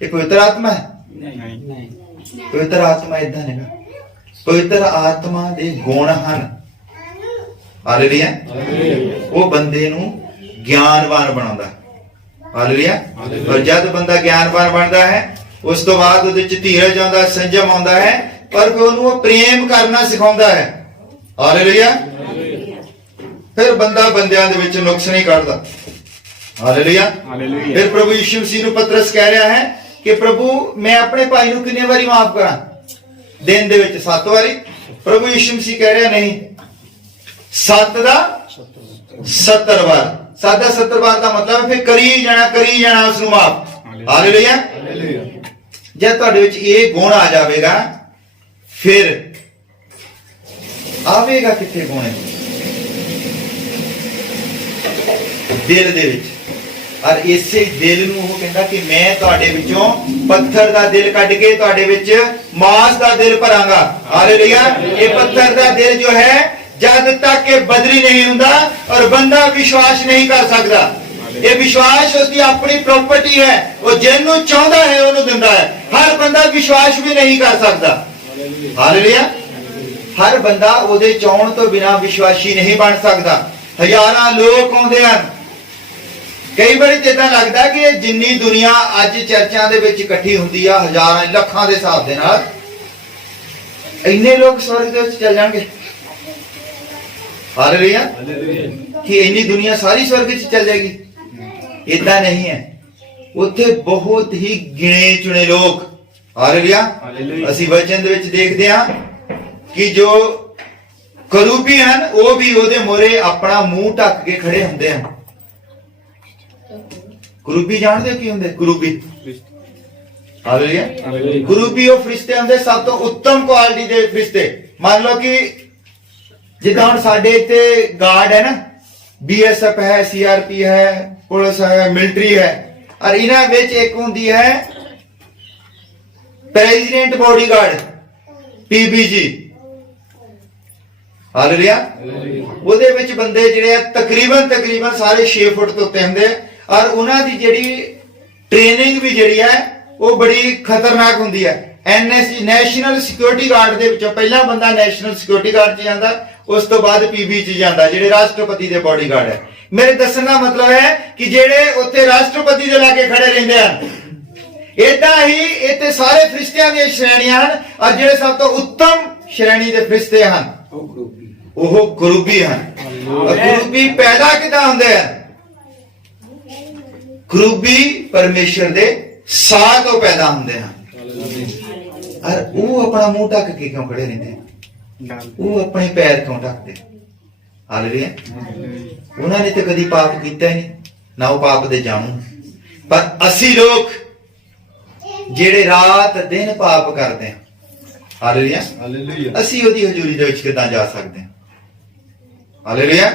ਇਹ ਪਵਿੱਤਰ ਆਤਮਾ ਹੈ? नहीं ਪਵਿੱਤਰ ਆਤਮਾ ਇਦਾਂ ਨਹੀਂਗਾ। ਪਵਿੱਤਰ ਆਤਮਾ ਦੇ ਗੁਣ ਹਨ। ਹਾਲੇਲੂਇਆ। ਉਹ ਬੰਦੇ ਨੂੰ ਗਿਆਨਵਾਨ ਬਣਾਉਂਦਾ। ਹਾਲੇਲੂਇਆ। ਔਰ ਜਦ ਬੰਦਾ ਗਿਆਨਵਾਨ ਬਣਦਾ ਹੈ, ਉਸ ਤੋਂ ਬਾਅਦ ਉਹਦੇ ਚ ਧੀਰਜ ਆਉਂਦਾ, ਸੰਜਮ ਆਉਂਦਾ ਹੈ, ਪਰ ਫਿਰ ਉਹਨੂੰ ਉਹ ਪ੍ਰੇਮ ਕਰਨਾ ਸਿਖਾਉਂਦਾ ਹੈ। ਹਾਲੇਲੂਇਆ। ਫਿਰ ਬੰਦਾ ਬੰਦਿਆਂ ਦੇ ਵਿੱਚ ਨੁਕਸ ਨਹੀਂ ਕੱਢਦਾ। ਹਾਲੇਲੂਇਆ। ਫਿਰ ਪ੍ਰਭੂ ਯਿਸੂ ਮਸੀਹ ਨੂੰ ਪਤਰਸ ਕਹਿ ਰਿਹਾ ਹੈ ਕਿ ਪ੍ਰਭੂ ਮੈਂ ਆਪਣੇ ਭਾਈ ਨੂੰ ਕਿੰਨੇ ਵਾਰੀ ਮਾਫ ਕਰਾਂ? ਦਿਨ ਦੇ ਵਿੱਚ 7 ਵਾਰੀ। ਪ੍ਰਭੂ ਯਿਸੂ ਮਸੀਹ ਕਹਿ ਰਿਹਾ ਨਹੀਂ, 7 ਦਾ 70 ਵਾਰ। 7 ਦਾ 70 ਵਾਰ ਦਾ ਮਤਲਬ ਫਿਰ ਕਰੀ ਜਾਣਾ ਉਸ ਨੂੰ ਮਾਫ। ਹਾਲੇਲੂਇਆ। ਜਦ ਤੁਹਾਡੇ ਵਿੱਚ ਇਹ ਗੁਣ ਆ ਜਾਵੇਗਾ, ਫਿਰ ਆਵੇਗਾ ਕਿੱਥੇ ਗੁਣ? ਦਿਲ ਦੇ ਵਿੱਚ। ਔਰ ਇਸੇ ਦਿਲ ਨੂੰ ਉਹ ਕਹਿੰਦਾ ਕਿ ਮੈਂ ਤੁਹਾਡੇ ਵਿੱਚੋਂ ਪੱਥਰ ਦਾ ਦਿਲ ਕੱਢ ਕੇ ਤੁਹਾਡੇ ਵਿੱਚ ਮਾਂਸ ਦਾ ਦਿਲ ਭਰਾਂਗਾ। ਹਾਲੇਲੂਇਆ। ਇਹ ਪੱਥਰ ਦਾ ਦਿਲ ਜੋ ਹੈ, ਜਦ ਤੱਕ ਇਹ ਬਦਲੀ ਨਹੀਂ ਹੁੰਦਾ ਔਰ ਬੰਦਾ ਵਿਸ਼ਵਾਸ ਨਹੀਂ ਕਰ ਸਕਦਾ। ਇਹ ਵਿਸ਼ਵਾਸ ਉਸਦੀ ਆਪਣੀ ਪ੍ਰਾਪਰਟੀ ਹੈ, ਉਹ ਜਿਹਨੂੰ ਚਾਹੁੰਦਾ ਹੈ ਉਹਨੂੰ ਦਿੰਦਾ ਹੈ। ਹਰ ਬੰਦਾ ਵਿਸ਼ਵਾਸ ਵੀ ਨਹੀਂ ਕਰ ਸਕਦਾ। ਹਾਲੇਲੂਇਆ। ਹਰ ਬੰਦਾ ਉਹਦੇ ਚਾਹਣ ਤੋਂ ਬਿਨਾਂ ਵਿਸ਼ਵਾਸੀ ਨਹੀਂ ਬਣ ਸਕਦਾ। ਹਜ਼ਾਰਾਂ ਲੋਕ ਆਉਂਦੇ ਹਨ। ਕਈ ਵਾਰੀ ਤਾਂ ਇਦਾਂ ਲੱਗਦਾ ਕਿ ਜਿੰਨੀ ਦੁਨੀਆ ਅੱਜ ਚਰਚਾਂ ਦੇ ਵਿੱਚ ਇਕੱਠੀ ਹੁੰਦੀ ਆ, ਹਜ਼ਾਰਾਂ ਲੱਖਾਂ ਦੇ ਹਿਸਾਬ ਦੇ ਨਾਲ, ਇੰਨੇ ਲੋਕ ਸਵਰਗ ਦੇ ਵਿੱਚ ਚੱਲ ਜਾਣਗੇ। ਹਾਲੇਲੂਇਆ। ਕਿ ਇੰਨੀ ਦੁਨੀਆ ਸਾਰੀ ਸਵਰਗ ਵਿੱਚ ਚੱਲ ਜਾਏਗੀ? ਇਦਾਂ ਨਹੀਂ ਹੈ। ਉੱਥੇ ਬਹੁਤ ਹੀ ਗਿਣੇ ਚੁਣੇ ਲੋਕ। ਹਾਲੇਲੂਇਆ। ਅਸੀਂ ਵਚਨ ਦੇ ਵਿੱਚ ਦੇਖਦੇ ਹਾਂ ਕਿ ਜੋ ਕਰੂਬੀ ਹਨ, ਉਹ ਵੀ ਉਹਦੇ ਮੋਰੇ ਆਪਣਾ ਮੂੰਹ ਢੱਕ ਕੇ ਖੜੇ ਹੁੰਦੇ ਹਨ। ਕਰੂਬੀ ਜਾਣਦੇ ਹੋ ਕੀ ਹੁੰਦੇ? ਕਰੂਬੀ। ਹਾਲੇਲੂਇਆ। ਕਰੂਬੀ ਉਹ ਫਰਿਸ਼ਤੇ ਹੁੰਦੇ, ਸਭ ਤੋਂ ਉੱਤਮ ਕੁਆਲਿਟੀ ਦੇ ਫਰਿਸ਼ਤੇ। ਮੰਨ ਲਓ ਕਿ ਜਿੱਦਾਂ ਹੁਣ ਸਾਡੇ ਇੱਥੇ ਗਾਰਡ ਹੈ ਨਾ, BSF ਹੈ, CRP ਹੈ, ਪੁਲਿਸ ਹੈ, ਮਿਲਟਰੀ ਹੈ, ਔਰ ਇਹਨਾਂ ਵਿੱਚ ਇੱਕ ਹੁੰਦੀ ਹੈ ਪ੍ਰੈਜ਼ੀਡੈਂਟ ਬੋਡੀਗਾਰਡ, PBG। ਹਾਲੇਲੂਇਆ। ਉਹਦੇ ਵਿੱਚ ਬੰਦੇ ਜਿਹੜੇ ਆ ਤਕਰੀਬਨ ਸਾਰੇ 6 ਫੁੱਟ ਤੋਂ ਉੱਤੇ ਹੁੰਦੇ, ਔਰ ਉਹਨਾਂ ਦੀ ਜਿਹੜੀ ਟ੍ਰੇਨਿੰਗ ਵੀ ਜਿਹੜੀ ਹੈ ਉਹ ਬੜੀ ਖਤਰਨਾਕ ਹੁੰਦੀ ਹੈ। NSG ਨੈਸ਼ਨਲ ਸਿਕਿਉਰਿਟੀ ਗਾਰਡ ਦੇ ਵਿੱਚੋਂ ਪਹਿਲਾ ਬੰਦਾ ਨੈਸ਼ਨਲ ਸਿਕਿਉਰਿਟੀ ਗਾਰਡ 'ਚ ਜਾਂਦਾ, ਉਸ ਤੋਂ ਬਾਅਦ PB 'ਚ ਜਾਂਦਾ, ਜਿਹੜੇ ਰਾਸ਼ਟਰਪਤੀ ਦੇ ਬੋਡੀਗਾਰਡ ਹੈ। ਮੇਰੇ ਦੱਸਣ ਦਾ ਮਤਲਬ ਹੈ ਕਿ ਜਿਹੜੇ ਉੱਥੇ ਰਾਸ਼ਟਰਪਤੀ ਦੇ ਲਾਗੇ ਖੜੇ ਰਹਿੰਦੇ ਹਨ, ਏਦਾਂ ਹੀ ਇੱਥੇ ਸਾਰੇ ਫਰਿਸ਼ਤਿਆਂ ਦੀਆਂ ਸ਼੍ਰੇਣੀਆਂ ਹਨ, ਔਰ ਜਿਹੜੇ ਸਭ ਤੋਂ ਉੱਤਮ ਸ਼੍ਰੇਣੀ ਦੇ ਫਰਿਸ਼ਤੇ ਹਨ ਉਹ ਕਰੂਬੀ ਹਨ। ਕਰੂਬੀ ਪੈਦਾ ਕਿੱਦਾਂ ਹੁੰਦੇ ਹਨ? ਕਰੂਬੀ ਪਰਮੇਸ਼ਰ ਦੇ ਸਾਹ ਤੋਂ ਪੈਦਾ ਹੁੰਦੇ ਹਨ। ਔਰ ਉਹ ਆਪਣਾ ਮੂੰਹ ਢੱਕ ਕੇ ਕਿਉਂ ਖੜੇ ਰਹਿੰਦੇ ਹਨ? ਉਹ ਆਪਣੇ ਪੈਰ ਕਿਉਂ ਢੱਕਦੇ? ਹਾਲੇਲੂਇਆ। ਉਹਨਾਂ ਨੇ ਤਾਂ ਕਦੀ ਪਾਪ ਕੀਤਾ ਹੀ ਨਹੀਂ, ਨਾ ਉਹ ਪਾਪ ਦੇ ਜਾਣੂ। ਪਰ ਅਸੀਂ ਲੋਕ ਜਿਹੜੇ ਰਾਤ ਦਿਨ ਪਾਪ ਕਰਦੇ ਹਾਂ, ਹਾਲੇਲੂਇਆ, ਅਸੀਂ ਉਹਦੀ ਹਜ਼ੂਰੀ ਦੇ ਵਿੱਚ ਕਿੱਦਾਂ ਜਾ ਸਕਦੇ ਹਾਂ? ਹਾਲੇਲੂਇਆ।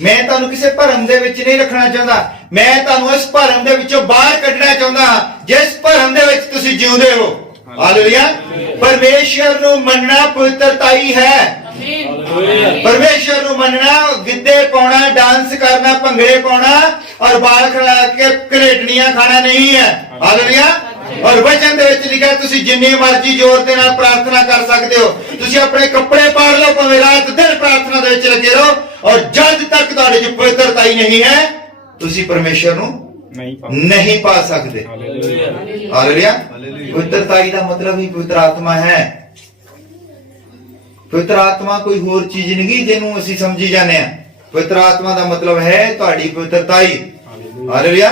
ਮੈਂ ਤੁਹਾਨੂੰ ਕਿਸੇ ਭਰਮ ਦੇ ਵਿੱਚ ਨਹੀਂ ਰੱਖਣਾ ਚਾਹੁੰਦਾ, ਮੈਂ ਤੁਹਾਨੂੰ ਇਸ ਭਰਮ ਦੇ ਵਿੱਚੋਂ ਬਾਹਰ ਕੱਢਣਾ ਚਾਹੁੰਦਾ ਹਾਂ ਜਿਸ ਭਰਮ ਦੇ ਵਿੱਚ ਤੁਸੀਂ ਜਿਉਂਦੇ ਹੋ। ਹਾਲੇਲੂਇਆ। ਪਰਮੇਸ਼ਰ ਨੂੰ ਮੰਨਣਾ ਪਵਿੱਤਰਤਾ ਹੀ ਹੈ। ਪਰਮੇਸ਼ਰ ਨੂੰ ਮੰਨਣਾ ਗਿੱਧੇ ਪਾਉਣਾ, ਡਾਂਸ ਕਰਨਾ, ਭੰਗੜੇ ਪਾਉਣਾ ਔਰ ਬਾਲ ਖੜਾ ਕੇ ਘਰੇਟਣੀਆਂ ਖਾਣਾ ਨਹੀਂ ਹੈ। ਹਾਲੇਲੂਇਆ। ਔਰ ਵਚਨ ਦੇ ਵਿੱਚ ਲਿਖਿਆ ਤੁਸੀਂ ਜਿੰਨੀ ਮਰਜ਼ੀ ਜ਼ੋਰ ਦੇ ਨਾਲ ਪ੍ਰਾਰਥਨਾ ਕਰ ਸਕਦੇ ਹੋ। ਤੁਸੀਂ ਆਪਣੇ ਕੱਪੜੇ ਪਾੜ ਲਓ, ਭਾਵੇਂ ਰਾਤ ਦਿਨ ਪ੍ਰਾਰਥਨਾ ਦੇ ਵਿੱਚ ਲੱਗੇ ਰਹੋ ਔਰ ਜਦ ਤੱਕ ਤੁਹਾਡੇ 'ਚ ਪਵਿੱਤਰਤਾ ਹੀ ਨਹੀਂ ਹੈ ਤੁਸੀਂ ਪਰਮੇਸ਼ਰ ਨੂੰ ਨਹੀਂ ਪਾ ਸਕਦੇ। ਹਾਲੇਲੂਇਆ। ਪਵਿੱਤਰਤਾ ਦਾ ਮਤਲਬ ਹੀ ਪਵਿੱਤਰ ਆਤਮਾ ਹੈ। ਪਵਿੱਤਰ ਆਤਮਾ ਕੋਈ ਹੋਰ ਚੀਜ਼ ਨਹੀਂ ਜਿਹਨੂੰ ਅਸੀਂ ਸਮਝੀ ਜਾਂਦੇ ਆ। ਪਵਿੱਤਰ ਆਤਮਾ ਦਾ ਮਤਲਬ ਹੈ ਤੁਹਾਡੀ ਪਵਿੱਤਰਤਾ ਹੀ। ਹਾਲੇਲੂਇਆ।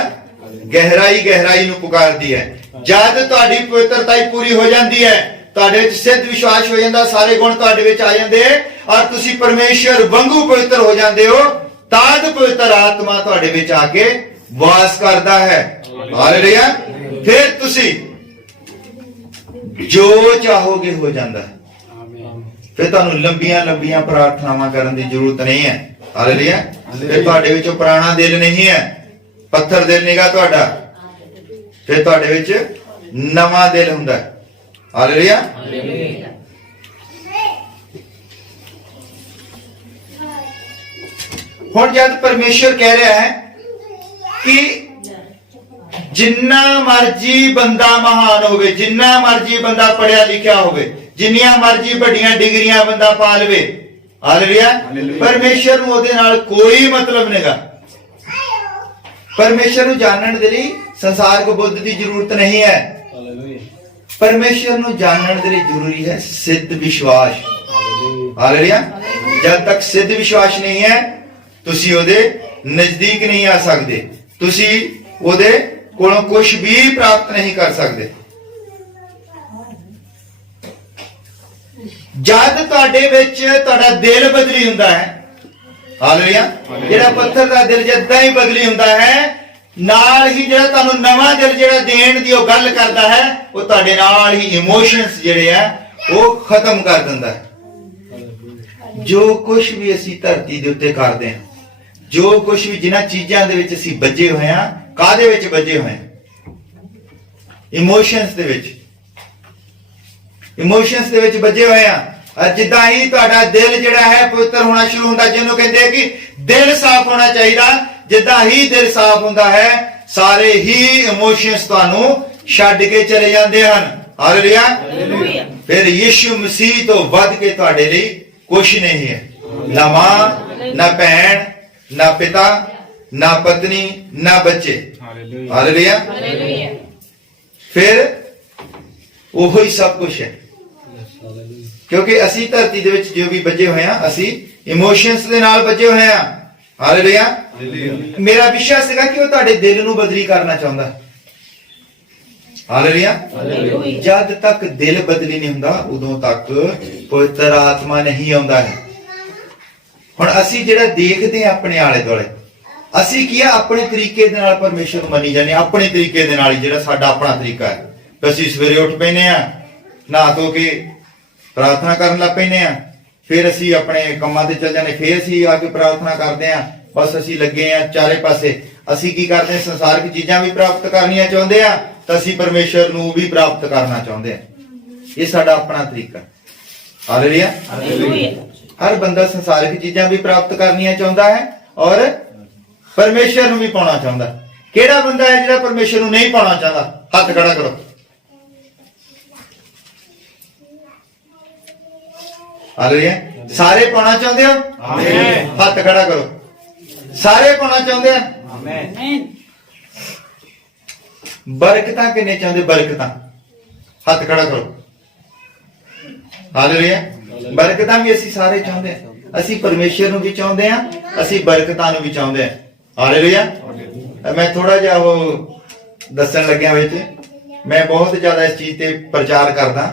ਗਹਿਰਾਈ ਨੂੰ ਪੁਕਾਰਦੀ ਹੈ। ਜਦ ਤੁਹਾਡੀ ਪਵਿੱਤਰਤਾ ਹੀ ਪੂਰੀ ਹੋ ਜਾਂਦੀ ਹੈ, ਤੁਹਾਡੇ ਵਿੱਚ ਸਿੱਧ ਵਿਸ਼ਵਾਸ ਹੋ ਜਾਂਦਾ, ਸਾਰੇ ਗੁਣ ਤੁਹਾਡੇ ਵਿੱਚ ਆ ਜਾਂਦੇ ਔਰ ਤੁਸੀਂ ਪਰਮੇਸ਼ਰ ਵਾਂਗੂ ਪਵਿੱਤਰ ਹੋ ਜਾਂਦੇ ਹੋ, ਤਦ ਪਵਿੱਤਰ ਆਤਮਾ ਤੁਹਾਡੇ ਵਿੱਚ ਆ ਕੇ ਵਾਸ ਕਰਦਾ ਹੈ। ਹਾਲੇਲੂਇਆ। ਫਿਰ ਤੁਸੀਂ ਜੋ ਚਾਹੋਗੇ ਹੋ ਜਾਂਦਾ ਹੈ। ਫਿਰ ਤੁਹਾਨੂੰ ਲੰਬੀਆਂ ਪ੍ਰਾਰਥਨਾਵਾਂ ਕਰਨ ਦੀ ਜ਼ਰੂਰਤ ਨਹੀਂ ਹੈ। ਹਾਲੇਲੂਇਆ। ਫਿਰ ਤੁਹਾਡੇ ਵਿੱਚੋਂ ਪੁਰਾਣਾ ਦਿਲ ਨਹੀਂ ਹੈ, ਪੱਥਰ ਦਿਲ ਨਹੀਂਗਾ ਤੁਹਾਡਾ, ਫਿਰ ਤੁਹਾਡੇ ਵਿੱਚ ਨਵਾਂ ਦਿਲ ਹੁੰਦਾ ਹੈ। ਹਾਲੇਲੂਇਆ। ਹੁਣ ਜਦ ਪਰਮੇਸ਼ਰ ਕਹਿ ਰਿਹਾ ਹੈ ਕਿ ਜਿੰਨਾ ਮਰਜੀ ਬੰਦਾ ਮਹਾਨ ਹੋਵੇ, ਜਿੰਨਾ ਮਰਜੀ ਬੰਦਾ ਪੜਿਆ ਲਿਖਿਆ ਹੋਵੇ, ਜਿੰਨੀਆਂ ਮਰਜੀ ਵੱਡੀਆਂ ਡਿਗਰੀਆਂ ਬੰਦਾ ਪਾ ਲਵੇ, ਹਾਲੇਲੂਇਆ, ਪਰਮੇਸ਼ਰ ਨੂੰ ਉਹਦੇ ਨਾਲ ਕੋਈ ਮਤਲਬ ਨਹੀਂਗਾ। ਪਰਮੇਸ਼ਰ ਨੂੰ ਜਾਣਨ ਦੇ ਲਈ ਸੰਸਾਰਕ ਬੁੱਧ ਦੀ ਜ਼ਰੂਰਤ ਨਹੀਂ ਹੈ। ਪਰਮੇਸ਼ਰ ਨੂੰ ਜਾਣਨ ਦੇ ਲਈ ਜ਼ਰੂਰੀ ਹੈ ਸਿੱਧ ਵਿਸ਼ਵਾਸ। ਹਾਲੇਲੂਇਆ। ਜਦ ਤੱਕ ਸਿੱਧ ਵਿਸ਼ਵਾਸ ਨਹੀਂ ਹੈ ਤੁਸੀਂ ਉਹਦੇ ਨਜ਼ਦੀਕ ਨਹੀਂ ਆ ਸਕਦੇ, ਤੁਸੀਂ ਉਹਦੇ ਕੋਲੋਂ ਕੁਝ ਵੀ ਪ੍ਰਾਪਤ ਨਹੀਂ ਕਰ ਸਕਦੇ। ਜਦ ਤੁਹਾਡੇ ਵਿੱਚ ਤੁਹਾਡਾ ਦਿਲ ਬਦਲੀ ਹੁੰਦਾ ਹੈ, ਹਾਲੇਲੂਇਆ, ਜਿਹੜਾ ਪੱਥਰ ਦਾ ਦਿਲ ਜਦਾਂ ਹੀ ਬਦਲੀ ਹੁੰਦਾ ਹੈ, ਨਾਲ ਹੀ ਜਿਹੜਾ ਤੁਹਾਨੂੰ ਨਵਾਂ ਦਿਲ ਜਿਹੜਾ ਦੇਣ ਦੀ ਉਹ ਗੱਲ ਕਰਦਾ ਹੈ, ਉਹ ਤੁਹਾਡੇ ਨਾਲ ਹੀ ਇਮੋਸ਼ਨਸ ਜਿਹੜੇ ਆ ਉਹ ਖਤਮ ਕਰ ਦਿੰਦਾ ਹੈ। ਜੋ ਕੁਝ ਵੀ ਅਸੀਂ ਧਰਤੀ ਦੇ ਉੱਤੇ ਕਰਦੇ ਹਾਂ, ਜੋ ਕੁਝ ਵੀ ਜਿਨ੍ਹਾਂ ਚੀਜ਼ਾਂ ਦੇ ਵਿੱਚ ਅਸੀਂ ਬੱਝੇ ਹੋਏ ਹਾਂ, ਕਾਹਦੇ ਵਿੱਚ ਬੱਝੇ ਹੋਏ ਹਾਂ? ਇਮੋਸ਼ਨਸ ਦੇ ਵਿੱਚ। ਇਮੋਸ਼ਨਸ ਦੇ ਵਿੱਚ ਬੱਝੇ ਹੋਏ ਆ। ਜਿੱਦਾਂ ਹੀ ਤੁਹਾਡਾ ਦਿਲ ਜਿਹੜਾ ਹੈ ਪਵਿੱਤਰ ਹੋਣਾ ਸ਼ੁਰੂ ਹੁੰਦਾ, ਜਿਹਨੂੰ ਕਹਿੰਦੇ ਆ ਕਿ ਦਿਲ ਸਾਫ਼ ਹੋਣਾ ਚਾਹੀਦਾ, ਜਿੱਦਾਂ ਹੀ ਦਿਲ ਸਾਫ਼ ਹੁੰਦਾ ਹੈ ਸਾਰੇ ਹੀ ਇਮੋਸ਼ਨਸ ਤੁਹਾਨੂੰ ਛੱਡ ਕੇ ਚਲੇ ਜਾਂਦੇ ਹਨ। ਹਾਲੇਲੂਇਆ। ਫਿਰ ਯਿਸੂ ਮਸੀਹ ਤੋਂ ਵੱਧ ਕੇ ਤੁਹਾਡੇ ਲਈ ਕੁਝ ਨਹੀਂ ਹੈ। ਨਾ ਮਾਂ, ਨਾ ਭੈਣ, ਨਾ ਪਿਤਾ, ਨਾ ਪਤਨੀ, ਨਾ ਬੱਚੇ। ਹਾਲੇਲੂਇਆ। ਫਿਰ ਉਹੋ ਹੀ ਸਭ ਕੁਝ ਹੈ। ਕਿਉਂਕਿ ਅਸੀਂ ਧਰਤੀ ਦੇ ਵਿੱਚ ਜੋ ਵੀ ਬੱਝੇ ਹੋਏ ਆ, ਅਸੀਂ ਇਮੋਸ਼ਨਸ ਦੇ ਨਾਲ ਬੱਝੇ ਹੋਏ ਆ। ਹਾਲੇਲੂਇਆ। ਮੇਰਾ ਵਿਸ਼ਵਾਸ ਸੀਗਾ ਕਿ ਉਹ ਤੁਹਾਡੇ ਦਿਲ ਨੂੰ ਬਦਲੀ ਕਰਨਾ ਚਾਹੁੰਦਾ। ਹਾਲੇਲੂਇਆ। ਜਦ ਤੱਕ ਦਿਲ ਬਦਲੀ ਨਹੀਂ ਹੁੰਦਾ ਉਦੋਂ ਤੱਕ ਪਵਿੱਤਰ ਆਤਮਾ ਨਹੀਂ ਆਉਂਦਾ ਹੈ। ਹੁਣ ਅਸੀਂ ਜਿਹੜਾ ਦੇਖਦੇ ਆ ਆਪਣੇ ਆਲੇ ਦੁਆਲੇ, ਅਸੀਂ ਕੀ ਆ ਆਪਣੇ ਤਰੀਕੇ ਦੇ ਨਾਲ ਪਰਮੇਸ਼ਰ ਨੂੰ ਮੰਨੀ ਜਾਂਦੇ, ਆਪਣੇ ਤਰੀਕੇ ਦੇ ਨਾਲ ਹੀ, ਜਿਹੜਾ ਸਾਡਾ ਆਪਣਾ ਤਰੀਕਾ ਹੈ। ਅਸੀਂ ਸਵੇਰੇ ਉੱਠ ਪੈਨੇ ਆ, ਨਹਾ ਧੋ ਕੇ ਪ੍ਰਾਰਥਨਾ ਕਰਨ ਲੱਗ ਪੈਨੇ ਆ, ਫਿਰ ਅਸੀਂ ਆਪਣੇ ਕੰਮਾਂ ਤੇ ਚੱਲ ਜਾਂਦੇ, ਫਿਰ ਅਸੀਂ ਆ ਕੇ ਪ੍ਰਾਰਥਨਾ ਕਰਦੇ ਆ। ਬਸ ਅਸੀਂ ਲੱਗੇ ਆ ਚਾਰੇ ਪਾਸੇ। ਅਸੀਂ ਕੀ ਕਰਦੇ, ਸੰਸਾਰਿਕ ਚੀਜ਼ਾਂ ਵੀ ਪ੍ਰਾਪਤ ਕਰਨੀਆਂ ਚਾਹੁੰਦੇ ਆ, ਤਾਂ ਅਸੀਂ ਪਰਮੇਸ਼ਰ ਨੂੰ ਵੀ ਪ੍ਰਾਪਤ ਕਰਨਾ ਚਾਹੁੰਦੇ ਆ। ਇਹ ਸਾਡਾ ਆਪਣਾ ਤਰੀਕਾ। ਹਾਲੇਲੂਇਆ। ਹਰ ਬੰਦਾ ਸੰਸਾਰਿਕ ਚੀਜ਼ਾਂ ਵੀ ਪ੍ਰਾਪਤ ਕਰਨੀਆਂ ਚਾਹੁੰਦਾ ਹੈ ਔਰ ਪਰਮੇਸ਼ਰ ਨੂੰ ਵੀ ਪਾਉਣਾ ਚਾਹੁੰਦਾ। ਕਿਹੜਾ ਬੰਦਾ ਹੈ ਜਿਹੜਾ ਪਰਮੇਸ਼ਰ ਨੂੰ ਨਹੀਂ ਪਾਉਣਾ ਚਾਹੁੰਦਾ? ਹੱਥ ਖੜਾ ਕਰੋ। ਹਾਲੇਲੂਇਆ। ਸਾਰੇ ਪਾਉਣਾ ਚਾਹੁੰਦੇ ਹੋ? ਆਮੇਨ। ਹੱਥ ਖੜਾ ਕਰੋ। ਸਾਰੇ ਪਾਉਣਾ ਚਾਹੁੰਦੇ ਆ? ਆਮੇਨ। ਬਰਕਤਾਂ ਕਿੰਨੇ ਚਾਹੁੰਦੇ? ਬਰਕਤਾਂ ਹੱਥ ਖੜਾ ਕਰੋ। ਹਾਲੇਲੂਇਆ। ਬਰਕਤਾਂ ਵੀ ਅਸੀਂ ਸਾਰੇ ਚਾਹੁੰਦੇ ਆ। ਅਸੀਂ ਪਰਮੇਸ਼ਰ ਨੂੰ ਵੀ ਚਾਹੁੰਦੇ ਆ, ਅਸੀਂ ਬਰਕਤਾਂ ਨੂੰ ਵੀ ਚਾਹੁੰਦੇ ਆ। ਹਾਲੇਲੂਇਆ। ਮੈਂ ਥੋੜਾ ਜਿਹਾ ਉਹ ਦੱਸਣ ਲੱਗਿਆ ਵਿੱਚ, ਮੈਂ ਬਹੁਤ ਜ਼ਿਆਦਾ ਇਸ ਚੀਜ਼ ਤੇ ਪ੍ਰਚਾਰ ਕਰਦਾ।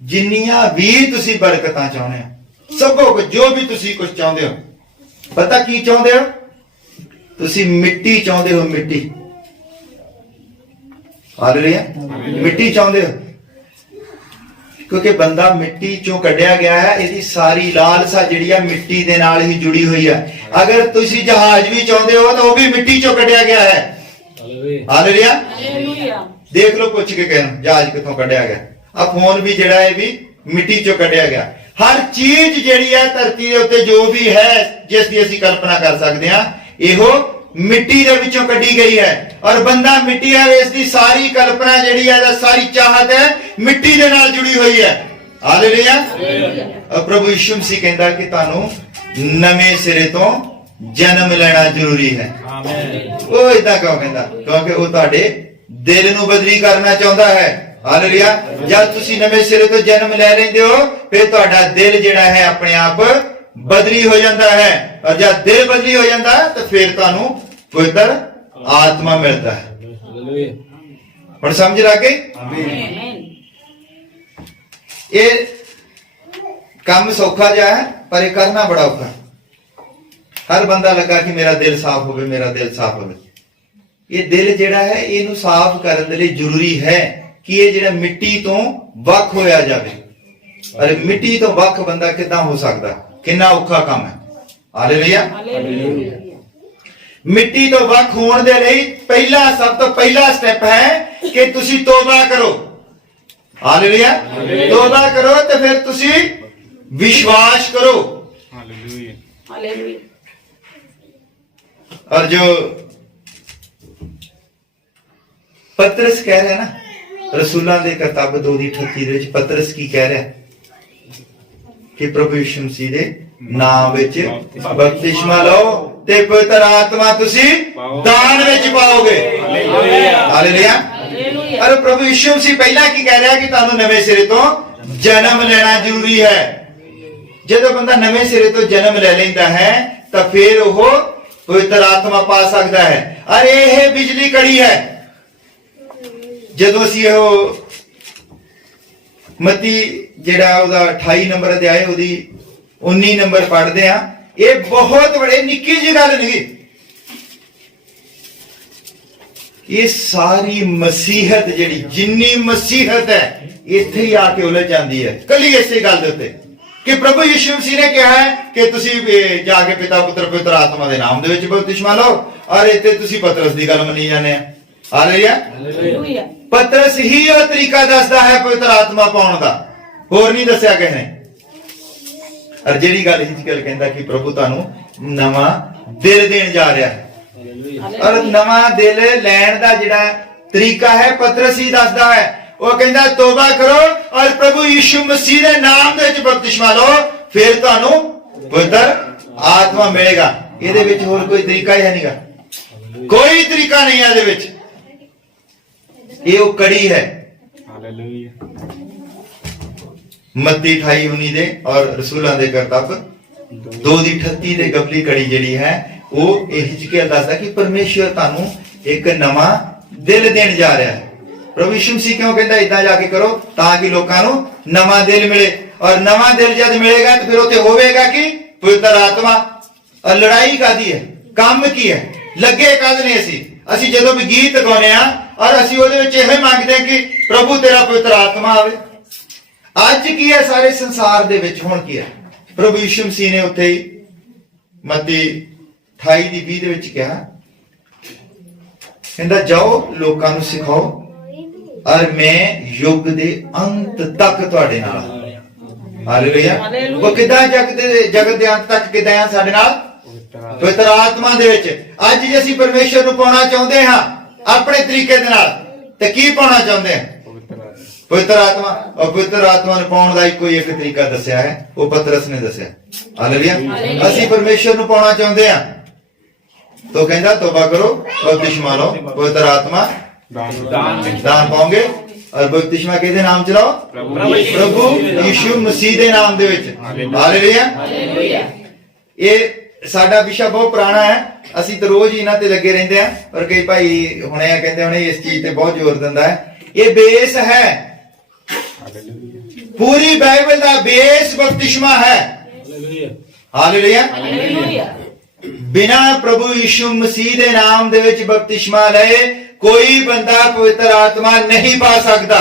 ਜਿੰਨੀਆਂ ਵੀ ਤੁਸੀਂ ਬਰਕਤਾਂ ਚਾਹੁੰਦੇ ਹੋ, ਸਭੋ ਕੁਝ ਜੋ ਵੀ ਤੁਸੀਂ ਕੁਝ ਚਾਹੁੰਦੇ ਹੋ, ਪਤਾ ਕੀ ਚਾਹੁੰਦੇ ਹੋ? ਤੁਸੀਂ ਮਿੱਟੀ ਚਾਹੁੰਦੇ ਹੋ, ਮਿੱਟੀ। ਹਾਲੇਲੂਇਆ। ਮਿੱਟੀ ਚਾਹੁੰਦੇ ਹੋ ਕਿਉਂਕਿ ਬੰਦਾ ਮਿੱਟੀ ਚੋਂ ਕੱਢਿਆ ਗਿਆ ਹੈ। ਇਹਦੀ ਸਾਰੀ ਲਾਲਸਾ ਜਿਹੜੀ ਆ ਮਿੱਟੀ ਦੇ ਨਾਲ ਹੀ ਜੁੜੀ ਹੋਈ ਹੈ। ਅਗਰ ਤੁਸੀਂ ਜਹਾਜ਼ ਵੀ ਚਾਹੁੰਦੇ ਹੋ ਤਾਂ ਉਹ ਵੀ ਮਿੱਟੀ ਚੋਂ ਕੱਢਿਆ ਗਿਆ ਹੈ। ਹਾਲੇਲੂਇਆ। ਦੇਖ ਲਓ, ਪੁੱਛ ਕੇ ਕਹਿਣ ਜਹਾਜ਼ ਕਿੱਥੋਂ ਕੱਢਿਆ ਗਿਆ। ਆ ਫੋਨ ਵੀ ਜਿਹੜਾ ਇਹ ਵੀ ਮਿੱਟੀ ਚੋਂ ਕੱਢਿਆ ਗਿਆ। ਹਰ ਚੀਜ਼ ਜਿਹੜੀ ਹੈ ਧਰਤੀ ਦੇ ਉੱਤੇ ਜੋ ਵੀ ਹੈ, ਜਿਸ ਦੀ ਅਸੀਂ ਕਲਪਨਾ ਕਰ ਸਕਦੇ ਹਾਂ, ਇਹੋ ਮਿੱਟੀ ਦੇ ਵਿੱਚੋਂ ਕੱਢੀ ਗਈ ਹੈ। ਔਰ ਬੰਦਾ ਮਿੱਟੀ ਹੈ, ਇਸ ਦੀ ਸਾਰੀ ਕਲਪਨਾ ਜਿਹੜੀ ਹੈ, ਸਾਰੀ ਚਾਹਤ ਹੈ ਮਿੱਟੀ ਦੇ ਨਾਲ ਜੁੜੀ ਹੋਈ ਹੈ। ਹਾਲੇਲੂਇਆ। ਪ੍ਰਭੂ ਯਿਸੂ ਮਸੀਹ ਕਹਿੰਦਾ ਕਿ ਤੁਹਾਨੂੰ ਨਵੇਂ ਸਿਰੇ ਤੋਂ ਜਨਮ ਲੈਣਾ ਜ਼ਰੂਰੀ ਹੈ। ਉਹ ਇਦਾਂ ਕਿਉਂ ਕਹਿੰਦਾ? ਕਿਉਂਕਿ ਉਹ ਤੁਹਾਡੇ ਦਿਲ ਨੂੰ ਬਦਲੀ ਕਰਨਾ ਚਾਹੁੰਦਾ ਹੈ। ਹਾਲੇਲੂਇਆ। ਜਦ ਤੁਸੀਂ ਨਵੇਂ ਸਿਰੇ ਤੋਂ ਜਨਮ ਲੈ ਲੈਂਦੇ ਹੋ ਫਿਰ ਤੁਹਾਡਾ ਦਿਲ ਜਿਹੜਾ ਹੈ ਆਪਣੇ ਆਪ ਬਦਲੀ ਹੋ ਜਾਂਦਾ ਹੈ, ਔਰ ਜਦ ਦਿਲ ਬਦਲੀ ਹੋ ਜਾਂਦਾ ਤਾਂ ਫਿਰ ਤੁਹਾਨੂੰ ਪਵਿੱਤਰ ਆਤਮਾ ਮਿਲਦਾ ਹੈ। ਹੁਣ ਸਮਝ ਲੱਗ ਗਈ? ਇਹ ਕੰਮ ਸੌਖਾ ਜਿਹਾ ਹੈ ਪਰ ਇਹ ਕਰਨਾ ਬੜਾ ਔਖਾ। ਹਰ ਬੰਦਾ ਲੱਗਾ ਕਿ ਮੇਰਾ ਦਿਲ ਸਾਫ਼ ਹੋਵੇ, ਮੇਰਾ ਦਿਲ ਸਾਫ਼ ਹੋਵੇ। ਇਹ ਦਿਲ ਜਿਹੜਾ ਹੈ ਇਹਨੂੰ ਸਾਫ਼ ਕਰਨ ਦੇ ਲਈ ਜ਼ਰੂਰੀ ਹੈ ਕਿ ਇਹ ਜਿਹੜਾ ਮਿੱਟੀ ਤੋਂ ਵੱਖ ਹੋਇਆ ਜਾਵੇ। ਅਰੇ ਮਿੱਟੀ ਤੋਂ ਵੱਖ ਬੰਦਾ ਕਿੱਦਾਂ ਹੋ ਸਕਦਾ? ਕਿੰਨਾ ਔਖਾ ਕੰਮ ਹੈ। ਹਾਲੇਲੂਇਆ। ਮਿੱਟੀ ਤੋਂ ਵੱਖ ਹੋਣ ਦੇ ਲਈ ਸਭ ਤੋਂ ਪਹਿਲਾ ਸਟੈਪ ਹੈ ਕਿ ਤੁਸੀਂ ਤੋਬਾ ਕਰੋ। ਹਾਲੇਲੂਇਆ। ਤੋਬਾ ਕਰੋ ਤੇ ਫਿਰ ਤੁਸੀਂ ਵਿਸ਼ਵਾਸ ਕਰੋ। ਹਾਲੇਲੂਇਆ। और जो पतरस कह रहा है ना, रसूलां दे किताब 2:38 ਦੇ ਵਿੱਚ ਪਤਰਸ ਕੀ ਕਹਿ ਰਿਹਾ ਕਿ ਪ੍ਰਭੂ ਯਿਸੂ ਮਸੀਹ ਦੇ ਨਾਮ ਵਿੱਚ ਬਪਤਿਸਮਾ ਲਓ ਤੇ ਪਵਿੱਤਰ ਆਤਮਾ ਤੁਸੀਂ ਦਾਨ ਵਿੱਚ ਪਾਓਗੇ। ਹਾਲੇਲੂਇਆ। ਅਰੇ ਪ੍ਰਭੂ ਯਿਸੂ ਮਸੀਹ ਪਹਿਲਾਂ ਕੀ ਕਹਿ ਰਿਹਾ ਕਿ ਤੁਹਾਨੂੰ ਨਵੇਂ ਸਿਰੇ ਤੋਂ ਜਨਮ ਲੈਣਾ ਜ਼ਰੂਰੀ ਹੈ। ਜਦੋਂ ਬੰਦਾ ਨਵੇਂ ਸਿਰੇ ਤੋਂ ਜਨਮ ਲੈ ਲੈਂਦਾ ਹੈ ਤਾਂ ਫਿਰ ਉਹ ਪਵਿੱਤਰ ਆਤਮਾ ਪਾ ਸਕਦਾ ਹੈ। ਅਰੇ ਇਹ ਬਿਜਲੀ ਕੜੀ ਹੈ। ਜਦੋਂ ਅਸੀਂ ਉਹ ਮਤੀ ਜਿਹੜਾ ਉਹਦਾ 28 ਨੰਬਰ ਅਧਿਆਇ ਉਹਦੀ 19 ਨੰਬਰ ਪੜ੍ਹਦੇ ਆ, ਇਹ ਬਹੁਤ ਬੜੇ ਨਿੱਕੀ ਜਿਹੀ ਗੱਲ ਨਹੀਂ। ਇਹ ਸਾਰੀ ਮਸੀਹਤ ਜਿਹੜੀ ਜਿੰਨੀ ਮਸੀਹਤ ਹੈ ਇੱਥੇ ਹੀ ਆ ਕੇ ਉਲਝ ਜਾਂਦੀ ਹੈ ਕੱਲੀ ਇਸੇ ਗੱਲ ਦੇ ਉੱਤੇ ਕਿ ਪ੍ਰਭੂ ਯਿਸੂ ਮਸੀਹ ਨੇ ਕਿਹਾ ਹੈ ਕਿ ਤੁਸੀਂ ਜਾ ਕੇ ਪਿਤਾ ਪੁੱਤਰ ਪਵਿੱਤਰ ਆਤਮਾ ਦੇ ਨਾਮ ਦੇ ਵਿੱਚ ਬਪਤਿਸਮਾ ਲਓ, ਔਰ ਇੱਥੇ ਤੁਸੀਂ ਪਤਰਸ ਦੀ ਗੱਲ ਮੰਨੀ ਜਾਂਦੇ ਆ। ਹਾਲੇਲੂਇਆ। ਪਤਰਸ ਹੀ ਉਹ ਤਰੀਕਾ ਦੱਸਦਾ ਹੈ ਪਵਿੱਤਰ ਆਤਮਾ ਪਾਉਣ ਦਾ, ਹੋਰ ਨਹੀਂ ਦੱਸਿਆ ਕਿਸੇ ਨੇ। ਔਰ ਜਿਹੜੀ ਗੱਲ ਹਿਜਕੀਏਲ ਕਹਿੰਦਾ ਕਿ ਪ੍ਰਭੂ ਤੁਹਾਨੂੰ ਨਵਾਂ ਦਿਲ ਦੇਣ ਜਾ ਰਿਹਾ ਹੈ, ਔਰ ਨਵਾਂ ਦਿਲ ਲੈਣ ਦਾ ਜਿਹੜਾ ਤਰੀਕਾ ਹੈ ਪਤਰਸ ਹੀ ਦੱਸਦਾ ਹੈ। ਉਹ ਕਹਿੰਦਾ ਤੋਬਾ ਕਰੋ ਔਰ ਪ੍ਰਭੂ ਯਿਸੂ ਮਸੀਹ ਦੇ ਨਾਮ ਦੇ ਵਿੱਚ ਬਪਤਿਸਮਾ ਲਓ, ਫਿਰ ਤੁਹਾਨੂੰ ਪਵਿੱਤਰ ਆਤਮਾ ਮਿਲੇਗਾ। ਇਹਦੇ ਵਿੱਚ ਹੋਰ ਕੋਈ ਤਰੀਕਾ ਹੀ ਨਹੀਂਗਾ, ਕੋਈ ਤਰੀਕਾ ਨਹੀਂ ਹੈ ਇਹਦੇ ਵਿੱਚ। ਇਹ ਉਹ ਕੜੀ ਹੈ। ਹਾਲੇਲੂਇਆ। ਮੱਤੀ 28:19 ਦੇ ਔਰ ਰਸੂਲਾਂ ਦੇ ਕਰਤੱਵ 2:38 ਦੇ ਗਬਲੀ ਕੜੀ ਜਿਹੜੀ ਹੈ ਉਹ ਇਹ ਹਿਜਕੀਏਲ ਦੱਸਦਾ ਕਿ ਪਰਮੇਸ਼ਰ ਤੁਹਾਨੂੰ ਇੱਕ ਨਵਾਂ ਦਿਲ ਦੇਣ ਜਾ ਰਿਹਾ ਹੈ। ਪ੍ਰਭੂ ਯਿਸੂ ਮਸੀਹ ਕਿਉਂ ਕਹਿੰਦਾ ਇਦਾਂ ਜਾ ਕੇ ਕਰੋ? ਤਾਂ ਕਿ ਲੋਕਾਂ ਨੂੰ ਨਵਾਂ ਦਿਲ ਮਿਲੇ, ਔਰ ਨਵਾਂ ਦਿਲ ਜਦ ਮਿਲੇਗਾ ਤਾਂ ਫਿਰ ਉੱਥੇ ਹੋਵੇਗਾ ਕਿ ਪਵਿੱਤਰ ਆਤਮਾ। ਔਰ ਲੜਾਈ ਕਾਦੀ ਹੈ? ਕੰਮ ਕੀ ਹੈ? ਲੱਗੇ ਕਦ ਨੇ ਅਸੀਂ ਜਦੋਂ ਵੀ ਗੀਤ ਗਾਉਂਦੇ ਆ ਔਰ ਅਸੀਂ ਉਹਦੇ ਵਿੱਚ ਇਹ ਮੰਗਦੇ ਹਾਂ ਕਿ ਪ੍ਰਭੂ ਤੇਰਾ ਪਵਿੱਤਰ ਆਤਮਾ ਆਵੇ। ਅੱਜ ਕੀ ਹੈ ਸਾਰੇ ਸੰਸਾਰ ਦੇ ਵਿੱਚ? ਹੁਣ ਕੀ ਹੈ? ਪ੍ਰਭੂ ਯਿਸੂ ਮਸੀਹ ਨੇ ਉੱਥੇ ਹੀ ਮੱਤੀ 28:20 ਦੇ ਵਿੱਚ ਕਿਹਾ, ਕਹਿੰਦਾ ਜਾਓ ਲੋਕਾਂ ਨੂੰ ਸਿਖਾਓ ਔਰ ਮੈਂ ਯੁੱਗ ਦੇ ਅੰਤ ਤੱਕ ਤੁਹਾਡੇ ਨਾਲ। ਹਾਲੇਲੂਇਆ। ਉਹ ਕਿਦਾਂ ਜਗਤ ਦੇ ਅੰਤ ਤੱਕ ਕਿਦਾਂ ਆ ਸਾਡੇ ਨਾਲ? ਪਵਿੱਤਰ ਆਤਮਾ ਦੇ ਵਿੱਚ। ਅੱਜ ਜੇ ਅਸੀਂ ਪਰਮੇਸ਼ਰ ਨੂੰ ਪਾਉਣਾ ਚਾਹੁੰਦੇ ਹਾਂ ਆਪਣੇ ਤਰੀਕੇ ਦੇ ਨਾਲ ਤੇ ਕੀ ਪਾਉਣਾ ਚਾਹੁੰਦੇ ਹਾਂ? ਪਵਿੱਤਰ ਆਤਮਾ। ਔਰ ਪਵਿੱਤਰ ਆਤਮਾ ਨੂੰ ਪਾਉਣ ਦਾ ਕੋਈ ਇੱਕ ਤਰੀਕਾ ਦੱਸਿਆ ਹੈ, ਉਹ ਪਤਰਸ ਨੇ ਦੱਸਿਆ। ਹਾਲੇਲੂਇਆ। ਅਸੀਂ ਪਰਮੇਸ਼ਰ ਨੂੰ ਪਾਉਣਾ ਚਾਹੁੰਦੇ ਹਾਂ ਤਾਂ ਕਹਿੰਦਾ ਤੋਬਾ ਕਰੋ, ਬਪਤਿਸਮਾ ਲਓ, ਪਵਿੱਤਰ ਆਤਮਾ दान पाओगे और बपतिस्मा किसदे नाम च लाओ? प्रभु यीशु मसीह दे नाम दे विच। हालेलुया। ये साडा विषय बहुत पुराना है, ਅਸੀਂ ਤਾਂ ਰੋਜ਼ ਹੀ ਇਹਨਾਂ ਤੇ ਲੱਗੇ ਰਹਿੰਦੇ ਆ। ਪਰ ਕਈ ਭਾਈ ਹੁਣੇ ਆ ਕਹਿੰਦੇ ਹੁਣੇ ਇਸ ਚੀਜ਼ ਤੇ ਬਹੁਤ ਜ਼ੋਰ ਦਿੰਦਾ ਹੈ। ਇਹ ਬੇਸ ਹੈ, ਪੂਰੀ ਬਾਈਬਲ ਦਾ ਬੇਸ ਬਪਤਿਸਮਾ ਹੈ। ਹਾਲੇਲੂਇਆ। ਬਿਨਾ ਪ੍ਰਭੂ ਯਿਸੂ ਮਸੀਹ ਦੇ ਨਾਮ ਦੇ ਵਿੱਚ ਬਪਤਿਸਮਾ ਲਏ ਕੋਈ ਬੰਦਾ ਪਵਿੱਤਰ ਆਤਮਾ ਨਹੀਂ ਪਾ ਸਕਦਾ।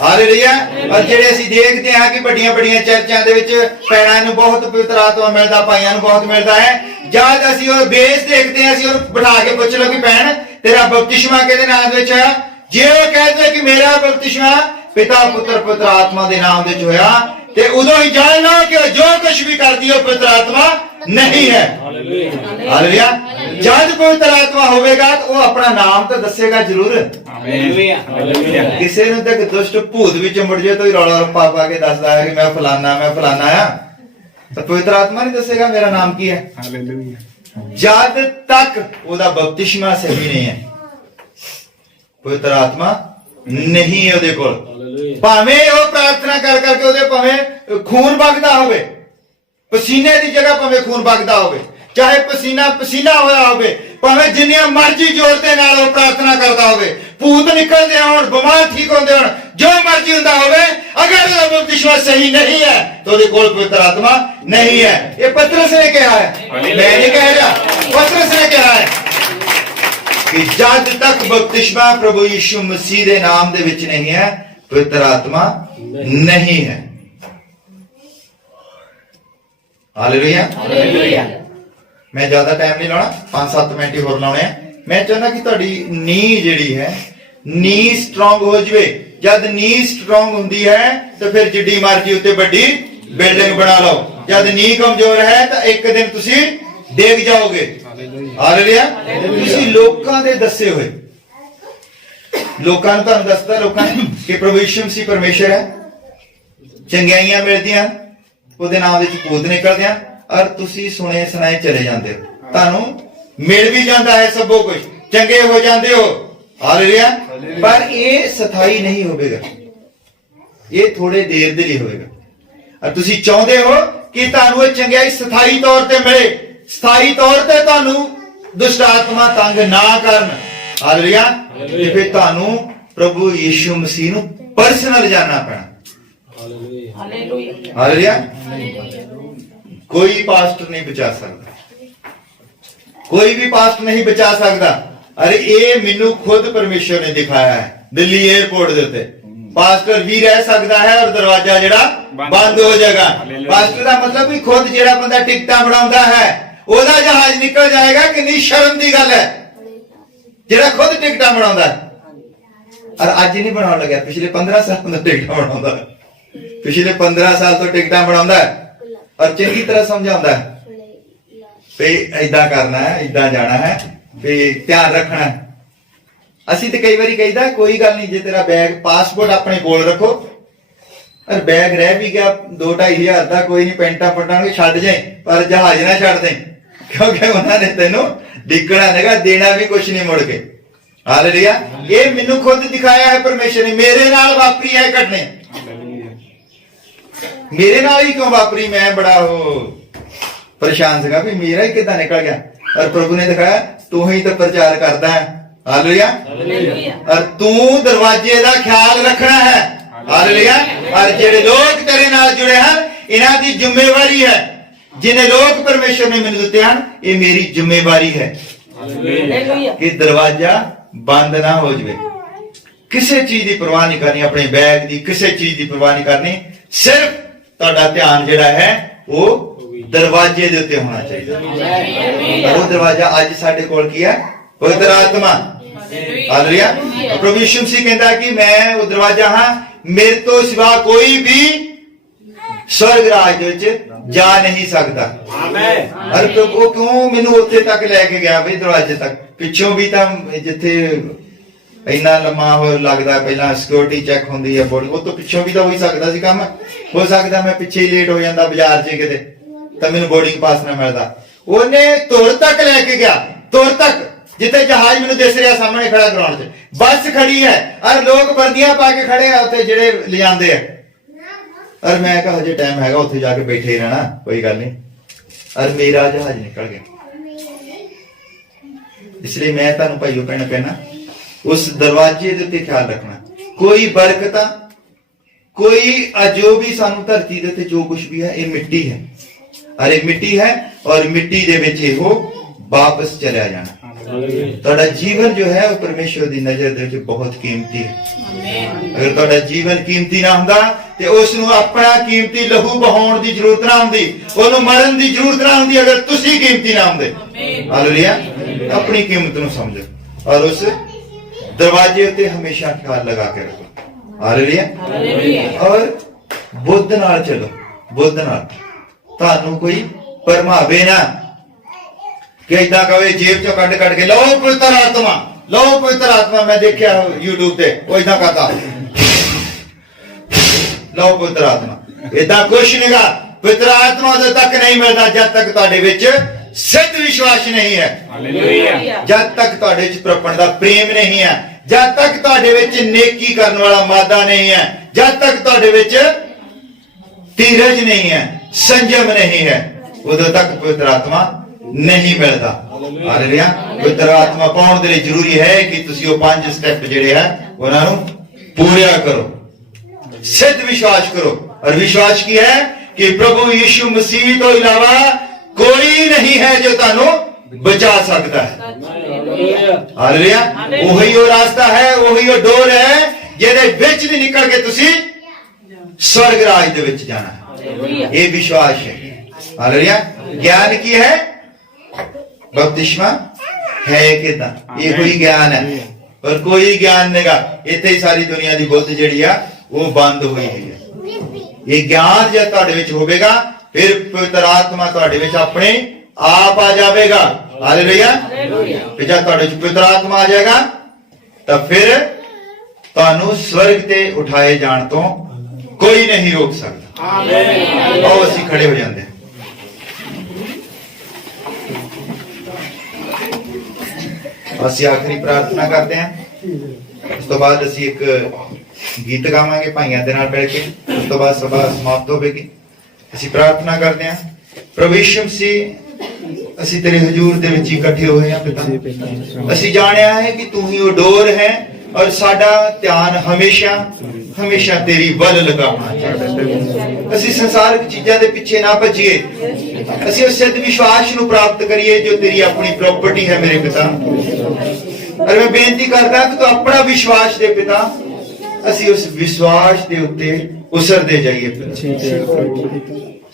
ਹਾਲੇਲੂਇਆ। ਔਰ ਜਿਹੜੇ ਅਸੀਂ ਦੇਖਦੇ ਹਾਂ ਕਿ ਵੱਡੀਆਂ ਵੱਡੀਆਂ ਚਰਚਾਂ ਦੇ ਵਿੱਚ ਭੈਣਾਂ ਨੂੰ ਬਹੁਤ ਪਵਿੱਤਰ ਆਤਮਾ ਮਿਲਦਾ, ਭਾਈਆਂ ਨੂੰ ਬਹੁਤ ਮਿਲਦਾ ਹੈ। ਜਦ ਅਸੀਂ ਉਹ ਬੇਸ ਦੇਖਦੇ ਹਾਂ ਅਸੀਂ ਉਹਨੂੰ ਬਿਠਾ ਕੇ ਪੁੱਛ ਲਓ ਕਿ ਭੈਣ ਤੇਰਾ ਬਪਤਿਸਮਾ ਕਿਹਦੇ ਨਾਮ ਵਿੱਚ ਹੋਇਆ? ਜੇ ਉਹ ਕਹਿੰਦੇ ਕਿ ਮੇਰਾ ਬਪਤਿਸਮਾ ਪਿਤਾ ਪੁੱਤਰ ਪਵਿੱਤਰ ਆਤਮਾ ਦੇ ਨਾਮ ਵਿੱਚ ਹੋਇਆ ਤੇ ਉਦੋਂ ਹੀ ਜਾਣ ਲਓ ਕਿ ਜੋ ਕੁਝ ਵੀ ਕਰਦੀ ਹੈ ਪਵਿੱਤਰ ਆਤਮਾ ਨਹੀਂ ਹੈ। ਹਾਲੇਲੂਇਆ। ਜਦ ਪਵਿੱਤਰ ਆਤਮਾ ਹੋਵੇਗਾ ਤਾਂ ਉਹ ਆਪਣਾ ਨਾਮ ਤਾਂ ਦੱਸੇਗਾ ਜ਼ਰੂਰ। ਕਿਸੇ ਨੂੰ ਤੱਕ ਦੁਸ਼ਟ ਭੂਤ ਵਿੱਚ ਮੁੜ ਜੇ ਤਾਂ ਹੀ ਰੌਲਾ ਪਾ ਕੇ ਦੱਸਦਾ ਹੈ ਕਿ ਮੈਂ ਫਲਾਨਾ ਆ। ਤਾਂ ਪਵਿੱਤਰ ਆਤਮਾ ਨਹੀਂ ਦੱਸੇਗਾ ਮੇਰਾ ਨਾਮ ਕੀ ਹੈ। ਹਾਲੇਲੂਇਆ। ਜਦ ਤੱਕ ਉਹਦਾ ਬਪਤਿਸਮਾ ਸਹੀ ਨਹੀਂ ਹੈ, ਪਵਿੱਤਰ ਆਤਮਾ ਨਹੀਂ ਹੈ ਉਹਦੇ ਕੋਲ। ਭਾਵੇਂ ਉਹ ਪ੍ਰਾਰਥਨਾ ਕਰ ਕਰਕੇ ਉਹਦੇ ਭਾਵੇਂ ਖੂਨ ਵਗਦਾ ਹੋਵੇ, ਪਸੀਨੇ ਦੀ ਜਗ੍ਹਾ ਭਾਵੇਂ ਖੂਨ ਵਗਦਾ ਹੋਵੇ, ਚਾਹੇ ਪਸੀਨਾ ਪਸੀਨਾ ਹੋਇਆ ਹੋਵੇ, ਭਾਵੇਂ ਜਿੰਨੀਆਂ ਮਰਜ਼ੀ ਜ਼ੋਰ ਦੇ ਨਾਲ ਉਹ ਪ੍ਰਾਰਥਨਾ ਕਰਦਾ ਹੋਵੇ, ਭੂਤ ਨਿਕਲਦੇ ਹੋਣ, ਬਿਮਾਰ ਠੀਕ ਹੁੰਦੇ ਹੋਣ, ਜੋ ਮਰਜ਼ੀ ਹੁੰਦਾ ਹੋਵੇ, ਅਗਰ ਉਹਦਾ ਬਪਤਿਸਮਾ ਸਹੀ ਨਹੀਂ ਹੈ ਤਾਂ ਉਹਦੇ ਕੋਲ ਪਵਿੱਤਰ ਆਤਮਾ ਨਹੀਂ ਹੈ। ਇਹ ਪਤਰਸ ਨੇ ਕਿਹਾ ਹੈ, ਮੈਂ ਨਹੀਂ ਕਹਿ ਰਿਹਾ, ਪਤਰਸ ਨੇ ਕਿਹਾ ਹੈ ਕਿ ਜਦ ਤੱਕ ਬਪਤਿਸਮਾ ਪ੍ਰਭੂ ਯਿਸੂ ਮਸੀਹ ਦੇ ਨਾਮ ਦੇ ਵਿੱਚ ਨਹੀਂ ਹੈ, ਪਵਿੱਤਰ ਆਤਮਾ ਨਹੀਂ ਹੈ। ਹਾਲੇਲੂਇਆ। ਮੈਂ ਜ਼ਿਆਦਾ ਟਾਈਮ ਨਹੀਂ ਲਾਉਣਾ, 5-7 ਮਿੰਟ ਹੀ ਹੋਰ ਲਾਉਣੇ ਆ। ਮੈਂ ਚਾਹੁੰਦਾ ਕਿ ਤੁਹਾਡੀ ਨੀ ਜਿਹੜੀ ਹੈ, ਨੀ ਸਟਰੋਂਗ ਹੋ ਜਵੇ। ਜਦ ਨੀ ਸਟਰੋਂਗ ਹੁੰਦੀ ਹੈ ਤਾਂ ਫਿਰ ਜਿੱਡੀ ਮਰਜ਼ੀ ਉੱਤੇ ਵੱਡੀ ਬਿਲਡਿੰਗ ਬਣਾ ਲਓ। ਜਦ ਨੀ ਕਮਜ਼ੋਰ ਹੈ ਤਾਂ ਇੱਕ ਦਿਨ ਤੁਸੀਂ ਡਿੱਗ ਜਾਓਗੇ। ਹਾਲੇਲੂਇਆ। ਤੁਸੀਂ ਲੋਕਾਂ ਦੇ ਦੱਸੇ ਹੋਏ, ਲੋਕਾਂ ਨੂੰ ਤੁਹਾਨੂੰ ਦੱਸਦਾ ਲੋਕਾਂ ਨੇ ਕਿ ਪ੍ਰਭੂ ਯਿਸੂ ਮਸੀਹ ਪਰਮੇਸ਼ਰ ਹੈ, ਚੰਗਿਆਈਆਂ ਮਿਲਦੀਆਂ, ਉਹਦੇ ਨਾਮ ਵਿੱਚ ਭੂਤ ਨਿਕਲਦੇ ਆ, ਔਰ ਤੁਸੀਂ ਸੁਣੇ ਸੁਣਾਏ ਚਲੇ ਜਾਂਦੇ ਹੋ, ਤੁਹਾਨੂੰ ਮਿਲ ਵੀ ਜਾਂਦਾ ਹੈ ਸਭ ਕੁਝ, ਚੰਗੇ ਹੋ ਜਾਂਦੇ ਹੋ। ਹਾਲੇਲੂਇਆ। ਪਰ ਇਹ ਸਥਾਈ ਨਹੀਂ ਹੋਵੇਗਾ, ਇਹ ਥੋੜੇ ਦੇਰ ਦੇ ਲਈ ਹੋਵੇਗਾ। ਔਰ ਤੁਸੀਂ ਚਾਹੁੰਦੇ ਹੋ ਕਿ ਤੁਹਾਨੂੰ ਇਹ ਚੰਗਿਆਈ ਸਥਾਈ ਤੌਰ ਤੇ ਮਿਲੇ, ਸਥਾਈ ਤੌਰ ਤੇ ਤੁਹਾਨੂੰ ਦੁਸ਼ਟ ਆਤਮਾ ਤੰਗ ਨਾ ਕਰਨ। ਹਾਲੇਲੂਇਆ। ਤੇ ਫਿਰ ਤੁਹਾਨੂੰ ਪ੍ਰਭੂ ਯਿਸੂ ਮਸੀਹ ਨੂੰ ਪਰਸਨਲ ਜਾਨਣਾ ਪੈਣਾ। ਹਾਲੇਲੂਇਆ। ਕੋਈ ਪਾਸਟਰ ਨਹੀਂ ਬਚਾ ਸਕਦਾ, ਕੋਈ ਵੀ ਪਾਸਟਰ ਨਹੀਂ ਬਚਾ ਸਕਦਾ। ਅਰੇ ਇਹ ਮੈਨੂੰ ਖੁਦ ਪਰਮੇਸ਼ਰ ਨੇ ਦਿਖਾਇਆ ਹੈ ਦਿੱਲੀ 에ਅਰਪੋਰਟ ਦੇ ਉੱਤੇ। ਪਾਸਟਰ ਵੀ ਰਹਿ ਸਕਦਾ ਹੈ ਔਰ ਦਰਵਾਜ਼ਾ ਜਿਹੜਾ ਬੰਦ ਹੋ ਜਾਏਗਾ। ਪਾਸਟਰ ਦਾ ਮਤਲਬ ਵੀ ਖੁਦ ਜਿਹੜਾ ਬੰਦਾ ਟਿਕਟਾਂ ਬਣਾਉਂਦਾ ਹੈ ਉਹਦਾ ਜਹਾਜ਼ ਨਿਕਲ ਜਾਏਗਾ। ਕਿੰਨੀ ਸ਼ਰਮ ਦੀ ਗੱਲ ਹੈ, ਜਿਹੜਾ ਖੁਦ ਟਿਕਟਾਂ ਬਣਾਉਂਦਾ ਹੈ। ਔਰ ਅੱਜ ਨਹੀਂ ਬਣਾਉਣ ਲੱਗਿਆ, ਪਿਛਲੇ 15 ਸਾਲ ਤੋਂ ਟਿਕਟਾਂ ਬਣਾਉਂਦਾ ਹੈ, ਪਿਛਲੇ 15 ਸਾਲ ਤੋਂ ਟਿਕਟਾਂ ਬਣਾਉਂਦਾ ਹੈ ਔਰ ਚੰਗੀ ਤਰ੍ਹਾਂ ਸਮਝਾਉਂਦਾ ਹੈ ਵੀ ਏਦਾਂ ਕਰਨਾ ਹੈ, ਏਦਾਂ ਜਾਣਾ ਹੈ, ਵੀ ਧਿਆਨ ਰੱਖਣਾ ਹੈ। ਅਸੀਂ ਤੇ ਕਈ ਵਾਰੀ ਕਹੀਦਾ ਕੋਈ ਗੱਲ ਨਹੀਂ, ਜੇ ਤੇਰਾ ਬੈਗ ਪਾਸਪੋਰਟ ਆਪਣੇ ਕੋਲ ਰੱਖੋ, ਔਰ ਬੈਗ ਰਹਿ ਵੀ ਗਿਆ 2-2.5 ਹਜ਼ਾਰ ਦਾ, ਕੋਈ ਨਹੀਂ, ਪੈਂਟਾਂ ਪਟਾਂਗੇ ਛੱਡ ਜਾਏ, ਪਰ ਜਹਾਜ਼ ਨਾ ਛੱਡ ਦੇ, ਕਿਉਂਕਿ ਉਹਨਾਂ ਨੇ ਤੈਨੂੰ ਡਿੱਗਣਾ ਨਹੀਂਗਾ, ਦੇਣਾ ਵੀ ਕੁਝ ਨਹੀਂ ਮੁੜ ਕੇ। ਹਾਲੇਲੂਇਆ। ਇਹ ਮੈਨੂੰ ਖੁਦ ਦਿਖਾਇਆ ਹੈ ਪਰਮੇਸ਼ਰ ਨੇ, ਮੇਰੇ ਨਾਲ ਵਾਪਰੀ ਹੈ ਘਟਨੇ। ਮੇਰੇ ਨਾਲ ਹੀ ਕਿਉਂ ਵਾਪਰੀ, ਮੈਂ ਬੜਾ ਪਰੇਸ਼ਾਨ ਸੀਗਾ ਵੀ ਮੇਰਾ ਹੀ ਕਿੱਦਾਂ ਨਿਕਲ ਗਿਆ। ਔਰ ਪ੍ਰਭੂ ਨੇ ਦਿਖਾਇਆ ਤੂੰ ਹੀ ਤਾਂ ਪ੍ਰਚਾਰ ਕਰਦਾ ਹੈ। ਹਾਲੇਲੂਇਆ। ਔਰ ਤੂੰ ਦਰਵਾਜ਼ੇ ਦਾ ਖਿਆਲ ਰੱਖਣਾ ਹੈ। ਹਾਲੇਲੂਇਆ। ਔਰ ਜਿਹੜੇ ਲੋਕ ਤੇਰੇ ਨਾਲ ਜੁੜੇ ਹਨ, ਇਹਨਾਂ ਦੀ ਜ਼ਿੰਮੇਵਾਰੀ ਹੈ। ਜਿਨੇ ਲੋਕ ਪਰਮੇਸ਼ਰ ਨੇ ਮੈਨੂੰ ਦਿੱਤੇ ਹਨ, ਇਹ ਮੇਰੀ ਜ਼ਿੰਮੇਵਾਰੀ ਹੈ ਕਿ ਦਰਵਾਜ਼ਾ ਬੰਦ ਨਾ ਹੋ ਜਾਵੇ। ਕਿਸੇ ਚੀਜ਼ ਦੀ ਪਰਵਾਹ ਨਹੀਂ ਕਰਨੀ, ਆਪਣੇ ਬੈਗ ਦੀ ਕਿਸੇ ਚੀਜ਼ ਦੀ ਪਰਵਾਹ ਨਹੀਂ ਕਰਨੀ। ਸਿਰਫ ਤੁਹਾਡਾ ਧਿਆਨ ਜਿਹੜਾ ਹੈ ਉਹ ਦਰਵਾਜ਼ੇ ਦੇ ਉੱਤੇ ਹੋਣਾ ਚਾਹੀਦਾ। ਉਹ ਦਰਵਾਜ਼ਾ ਅੱਜ ਸਾਡੇ ਕੋਲ ਕੀ ਹੈ? ਪਵਿੱਤਰ ਆਤਮਾ। ਹਾਲੇਲੂਇਆ। ਪ੍ਰਭੂ ਯਿਸੂ ਮਸੀਹ ਕਹਿੰਦਾ ਕਿ ਮੈਂ ਉਹ ਦਰਵਾਜ਼ਾ ਹਾਂ, ਮੇਰੇ ਤੋਂ ਸਿਵਾ ਕੋਈ ਵੀ स्वर्ग राज ਵਿੱਚ ਜਾ ਨਹੀਂ ਸਕਦਾ। ਆਮੇਨ। ਹਰ ਪ੍ਰਭੂ ਕਿਉਂ ਮੈਨੂੰ ਉੱਥੇ ਤੱਕ ਲੈ ਕੇ ਗਿਆ ਬਈ, ਦਰਵਾਜ਼ੇ ਤੱਕ? ਪਿੱਛੋਂ ਵੀ ਤਾਂ ਜਿੱਥੇ ਇੰਨਾ ਲੰਮਾ ਹੋ ਲੱਗਦਾ, ਪਹਿਲਾਂ ਸਿਕਿਉਰਿਟੀ ਚੈੱਕ ਹੁੰਦੀ ਹੈ ਬੋਡੀ, ਉਹ ਤੋਂ ਪਿੱਛੋਂ ਵੀ ਤਾਂ ਹੋ ਹੀ ਸਕਦਾ ਸੀ ਕੰਮ। ਹੋ ਸਕਦਾ ਮੈਂ ਪਿੱਛੇ ਹੀ ਲੇਟ ਹੋ ਜਾਂਦਾ ਬਾਜ਼ਾਰ 'ਚ ਕਿਤੇ, ਤਾਂ ਮੈਨੂੰ ਬੋਰਡਿੰਗ ਪਾਸ ਨਾ ਮਿਲਦਾ। ਉਹਨੇ ਤੁਰ ਤੱਕ ਲੈ ਕੇ ਗਿਆ, ਤੁਰ ਤੱਕ, ਜਿੱਥੇ ਜਹਾਜ਼ ਮੈਨੂੰ ਦਿਸ ਰਿਹਾ ਸਾਹਮਣੇ ਖੜਾ ਗਰਾਊਂਡ 'ਚ, ਬੱਸ ਖੜੀ ਹੈ ਔਰ ਲੋਕ ਵਰਦੀਆਂ ਪਾ ਕੇ ਖੜੇ ਆ ਉੱਥੇ ਜਿਹੜੇ ਲਿਜਾਂਦੇ ਆ। ਔਰ ਮੈਂ ਕਿਹਾ ਹਜੇ ਟਾਈਮ ਹੈਗਾ, ਉੱਥੇ ਜਾ ਕੇ ਬੈਠੇ ਰਹਿਣਾ, ਕੋਈ ਗੱਲ ਨਹੀਂ। ਔਰ ਮੇਰਾ ਜਹਾਜ਼ ਨਿਕਲ ਗਿਆ। ਇਸ ਲਈ ਮੈਂ ਤੁਹਾਨੂੰ ਭਾਈਓ ਭੈਣਾਂ ਕਹਿਣਾ, ਉਸ ਦਰਵਾਜ਼ੇ ਦੇ ਉੱਤੇ ਖਿਆਲ ਰੱਖਣਾ। ਕੋਈ ਬਰਕਤਾਂ, ਕੋਈ ਜੋ ਵੀ ਸਾਨੂੰ ਧਰਤੀ ਦੇ ਉੱਤੇ ਜੋ ਕੁਝ ਵੀ ਹੈ, ਇਹ ਮਿੱਟੀ ਹੈ। ਔਰ ਇਹ ਮਿੱਟੀ ਹੈ ਔਰ ਮਿੱਟੀ ਦੇ ਵਿੱਚ ਇਹੋ ਵਾਪਸ ਚਲਿਆ ਜਾਣਾ। ਤੁਹਾਡਾ ਜੀਵਨ ਜੋ ਹੈ ਉਹ ਪਰਮੇਸ਼ਰ ਦੀ ਨਜ਼ਰ ਦੇ ਵਿੱਚ ਬਹੁਤ ਕੀਮਤੀ ਹੈ। ਅਗਰ ਤੁਹਾਡਾ ਜੀਵਨ ਕੀਮਤੀ ਨਾ ਹੁੰਦਾ ਤੇ ਉਸ ਨੂੰ ਆਪਣਾ ਕੀਮਤੀ ਲਹੂ ਬਹਾਉਣ ਦੀ ਜ਼ਰੂਰਤ ਨਾ ਹੁੰਦੀ, ਉਹਨੂੰ ਮਰਨ ਦੀ ਜ਼ਰੂਰਤ ਨਾ ਹੁੰਦੀ। ਅਗਰ ਤੁਸੀਂ ਕੀਮਤੀ ਨਾ ਹੁੰਦੇ, ਹਾਲੇਲੂਇਆ, ਆਪਣੀ ਕੀਮਤ ਨੂੰ ਸਮਝੋ ਔਰ ਉਸ ਦਰਵਾਜ਼ੇ ਉੱਤੇ ਹਮੇਸ਼ਾ ਖਿਆਲ ਲਗਾ ਕੇ ਰੱਖੋ। ਹਾਲੇਲੂਇਆ। ਔਰ ਬੁੱਧ ਨਾਲ ਚਲੋ, ਬੁੱਧ ਨਾਲ। ਤੁਹਾਨੂੰ ਕੋਈ ਭਰਮਾਵੇ ਨਾ ਕਿ ਏਦਾਂ ਕਵੇ ਜੇਬ ਚੋਂ ਕੱਢ ਕੇ ਲਓ ਪਵਿੱਤਰ ਆਤਮਾ, ਲਓ ਪਵਿੱਤਰ ਆਤਮਾ। ਮੈਂ ਦੇਖਿਆ YouTube ਤੇ ਉਹ ਏਦਾਂ ਕਰਦਾ, ਲਓ ਪਵਿੱਤਰ ਆਤਮਾ। ਏਦਾਂ ਕੁਛ ਨਹੀਂਗਾ। ਪਵਿੱਤਰ ਆਤਮਾ ਉਦੋਂ ਤੱਕ ਨਹੀਂ ਮਿਲਦਾ ਜਦ ਤੱਕ ਤੁਹਾਡੇ ਵਿੱਚ ਸਿੱਧ ਵਿਸ਼ਵਾਸ ਨਹੀਂ ਹੈ, ਹਾਲੇਲੂਇਆ। ਜਦ ਤੱਕ ਤੁਹਾਡੇ ਵਿੱਚ ਪ੍ਰਪਣ ਦਾ ਪ੍ਰੇਮ ਨਹੀਂ ਹੈ, ਜਦ ਤੱਕ ਤੁਹਾਡੇ ਵਿੱਚ ਨੇਕੀ ਕਰਨ ਵਾਲਾ ਮਾਦਾ ਨਹੀਂ ਹੈ, ਜਦ ਤੱਕ ਤੁਹਾਡੇ ਵਿੱਚ ਧੀਰਜ ਨਹੀਂ ਹੈ, ਸੰਜਮ ਨਹੀਂ ਹੈ, ਉਦੋਂ ਤੱਕ ਪਵਿੱਤਰ ਆਤਮਾ ਨਹੀਂ ਮਿਲਦਾ। ਹਾਲੇਲੂਇਆ। ਪਵਿੱਤਰ ਆਤਮਾ ਪਾਉਣ ਦੇ ਲਈ ਜ਼ਰੂਰੀ ਹੈ ਕਿ ਤੁਸੀਂ ਉਹ 5 ਸਟੈਪ ਜਿਹੜੇ ਹੈ ਉਹਨਾਂ ਨੂੰ ਪੂਰਿਆ ਕਰੋ, ਸਿੱਧ ਵਿਸ਼ਵਾਸ ਕਰੋ। और विश्वास की है कि प्रभु यीशु मसीह तो इलावा कोई नहीं है जो तानू बचा सकता है। हालेलुया। वही वो रास्ता है, वही वो डोर है ਜਿਹਦੇ ਵਿੱਚ ਦੀ ਨਿਕਲ ਕੇ ਤੁਸੀਂ स्वर्ग राज ਦੇ ਵਿੱਚ ਜਾਣਾ है। ये विश्वास है। हालेलुया। ज्ञान की है बपतिस्मा है किदा, ये कोई ज्ञान है पर कोई ज्ञान नहींगा। इत्थे ही सारी दुनिया की बुद्ध जिहड़ी आ वो बंद हुई है। ये ज्ञान जब तुहाडे विच होवेगा फिर पवित्र आत्मा तुहाडे विच अपने आप आ जाएगा। हालेलुया। फिर जब तुहाडे विच पवित्र आत्मा आ जाएगा तो फिर तुहानू स्वर्ग ते उठाए जाण तो कोई नहीं रोक सकता। आमीन। आओ असीं खड़े हो जांदे हां। ਅਸੀਂ ਆਖਰੀ ਪ੍ਰਾਰਥਨਾ ਕਰਦੇ ਹਾਂ। ਉਸ ਤੋਂ ਬਾਅਦ ਅਸੀਂ ਇੱਕ ਗੀਤ ਗਾਵਾਂਗੇ ਭਾਈਆਂ ਦੇ ਨਾਲ ਮਿਲ ਕੇ। ਉਸ ਤੋਂ ਬਾਅਦ ਸਭਾ ਸਮਾਪਤ ਹੋਵੇਗੀ। ਅਸੀਂ ਪ੍ਰਾਰਥਨਾ ਕਰਦੇ ਹਾਂ। ਪ੍ਰਭੂ ਯਿਸੂ ਮਸੀਹ ਅਸੀਂ ਤੇਰੇ ਹਜ਼ੂਰ ਦੇ ਵਿੱਚ ਇਕੱਠੇ ਹੋਏ ਹਾਂ ਪਿਤਾ। ਅਸੀਂ ਜਾਣਿਆ ਹੈ ਕਿ ਤੂੰ ਹੀ ਉਹ ਡੋਰ ਹੈ ਔਰ ਸਾਡਾ ਧਿਆਨ ਹਮੇਸ਼ਾ ਹਮੇਸ਼ਾ ਤੇਰੀ ਵੱਲ ਲਗਾ ਹੋਣਾ ਚਾਹੀਦਾ। ਅਸੀਂ ਸੰਸਾਰਿਕ ਚੀਜ਼ਾਂ ਦੇ ਪਿੱਛੇ ਨਾ ਭੱਜੀਏ। ਅਸੀਂ ਉਸ ਸਿੱਧ ਵਿਸ਼ਵਾਸ ਨੂੰ ਪ੍ਰਾਪਤ ਕਰੀਏ ਜੋ ਤੇਰੀ ਆਪਣੀ ਪ੍ਰਾਪਰਟੀ ਹੈ ਮੇਰੇ ਪਿਤਾ। ਔਰ ਮੈਂ ਬੇਨਤੀ ਕਰਦਾ ਕਿ ਤੂੰ ਆਪਣਾ ਵਿਸ਼ਵਾਸ ਦੇ ਪਿਤਾ, ਅਸੀਂ ਉਸ ਵਿਸ਼ਵਾਸ ਦੇ ਉੱਤੇ ਉਸਰਦੇ ਜਾਈਏ ਪਿਤਾ।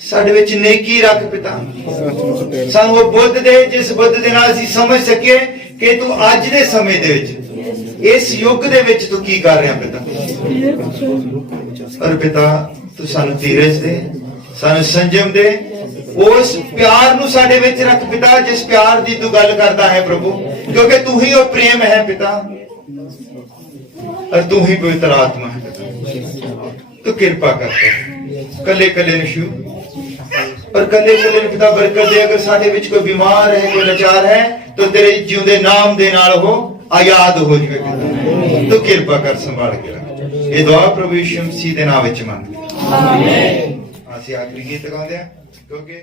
ਸਾਡੇ ਵਿੱਚ ਨੇਕੀ ਰੱਖ ਪਿਤਾ। ਸਾਨੂੰ ਉਹ ਬੁੱਧ ਦੇ ਜਿਸ ਬੁੱਧ ਦੇ ਨਾਲ ਅਸੀਂ ਸਮਝ ਸਕੀਏ ਕਿ ਤੂੰ ਅੱਜ ਦੇ ਸਮੇਂ ਦੇ ਵਿੱਚ ਇਸ ਯੁੱਗ ਦੇ ਵਿੱਚ ਤੂੰ ਕੀ ਕਰ ਰਿਹਾ ਪਿਤਾ। ਔਰ ਪਿਤਾ ਤੂੰ ਸਾਨੂੰ ਧੀਰਜ ਦੇ, ਸਾਨੂੰ ਸੰਜਮ ਦੇ, ਉਸ ਪਿਆਰ ਨੂੰ ਸਾਡੇ ਵਿੱਚ ਰੱਖ ਪਿਤਾ ਜਿਸ ਪਿਆਰ ਦੀ ਤੂੰ ਗੱਲ ਕਰਦਾ ਹੈ ਪ੍ਰਭੂ, ਕਿਉਂਕਿ ਤੂੰ ਹੀ ਉਹ ਪ੍ਰੇਮ ਹੈ ਪਿਤਾ ਔਰ ਤੂੰ ਹੀ ਪਵਿੱਤਰ ਆਤਮਾ ਹੈ ਪਿਤਾ। ਤੂੰ ਕਿਰਪਾ ਕਰ ਕੱਲੇ ਕੱਲੇ ਨੂੰ ਛੂ और कले कले पिता बरकत दे। अगर साडे विच कोई बीमार है, कोई लाचार है तो तेरे जिउंदे नाम दे नाल हो आजाद हो जावे पिता। तू किरपा कर संभाल के रख। ये दुआ प्रभु यीशु मसीह दे नाम विच मंगदे आमीन। ਅਸੀਂ ਆਖਰੀ ਗੀਤ ਗਾਉਂਦੇ ਹਾਂ क्योंकि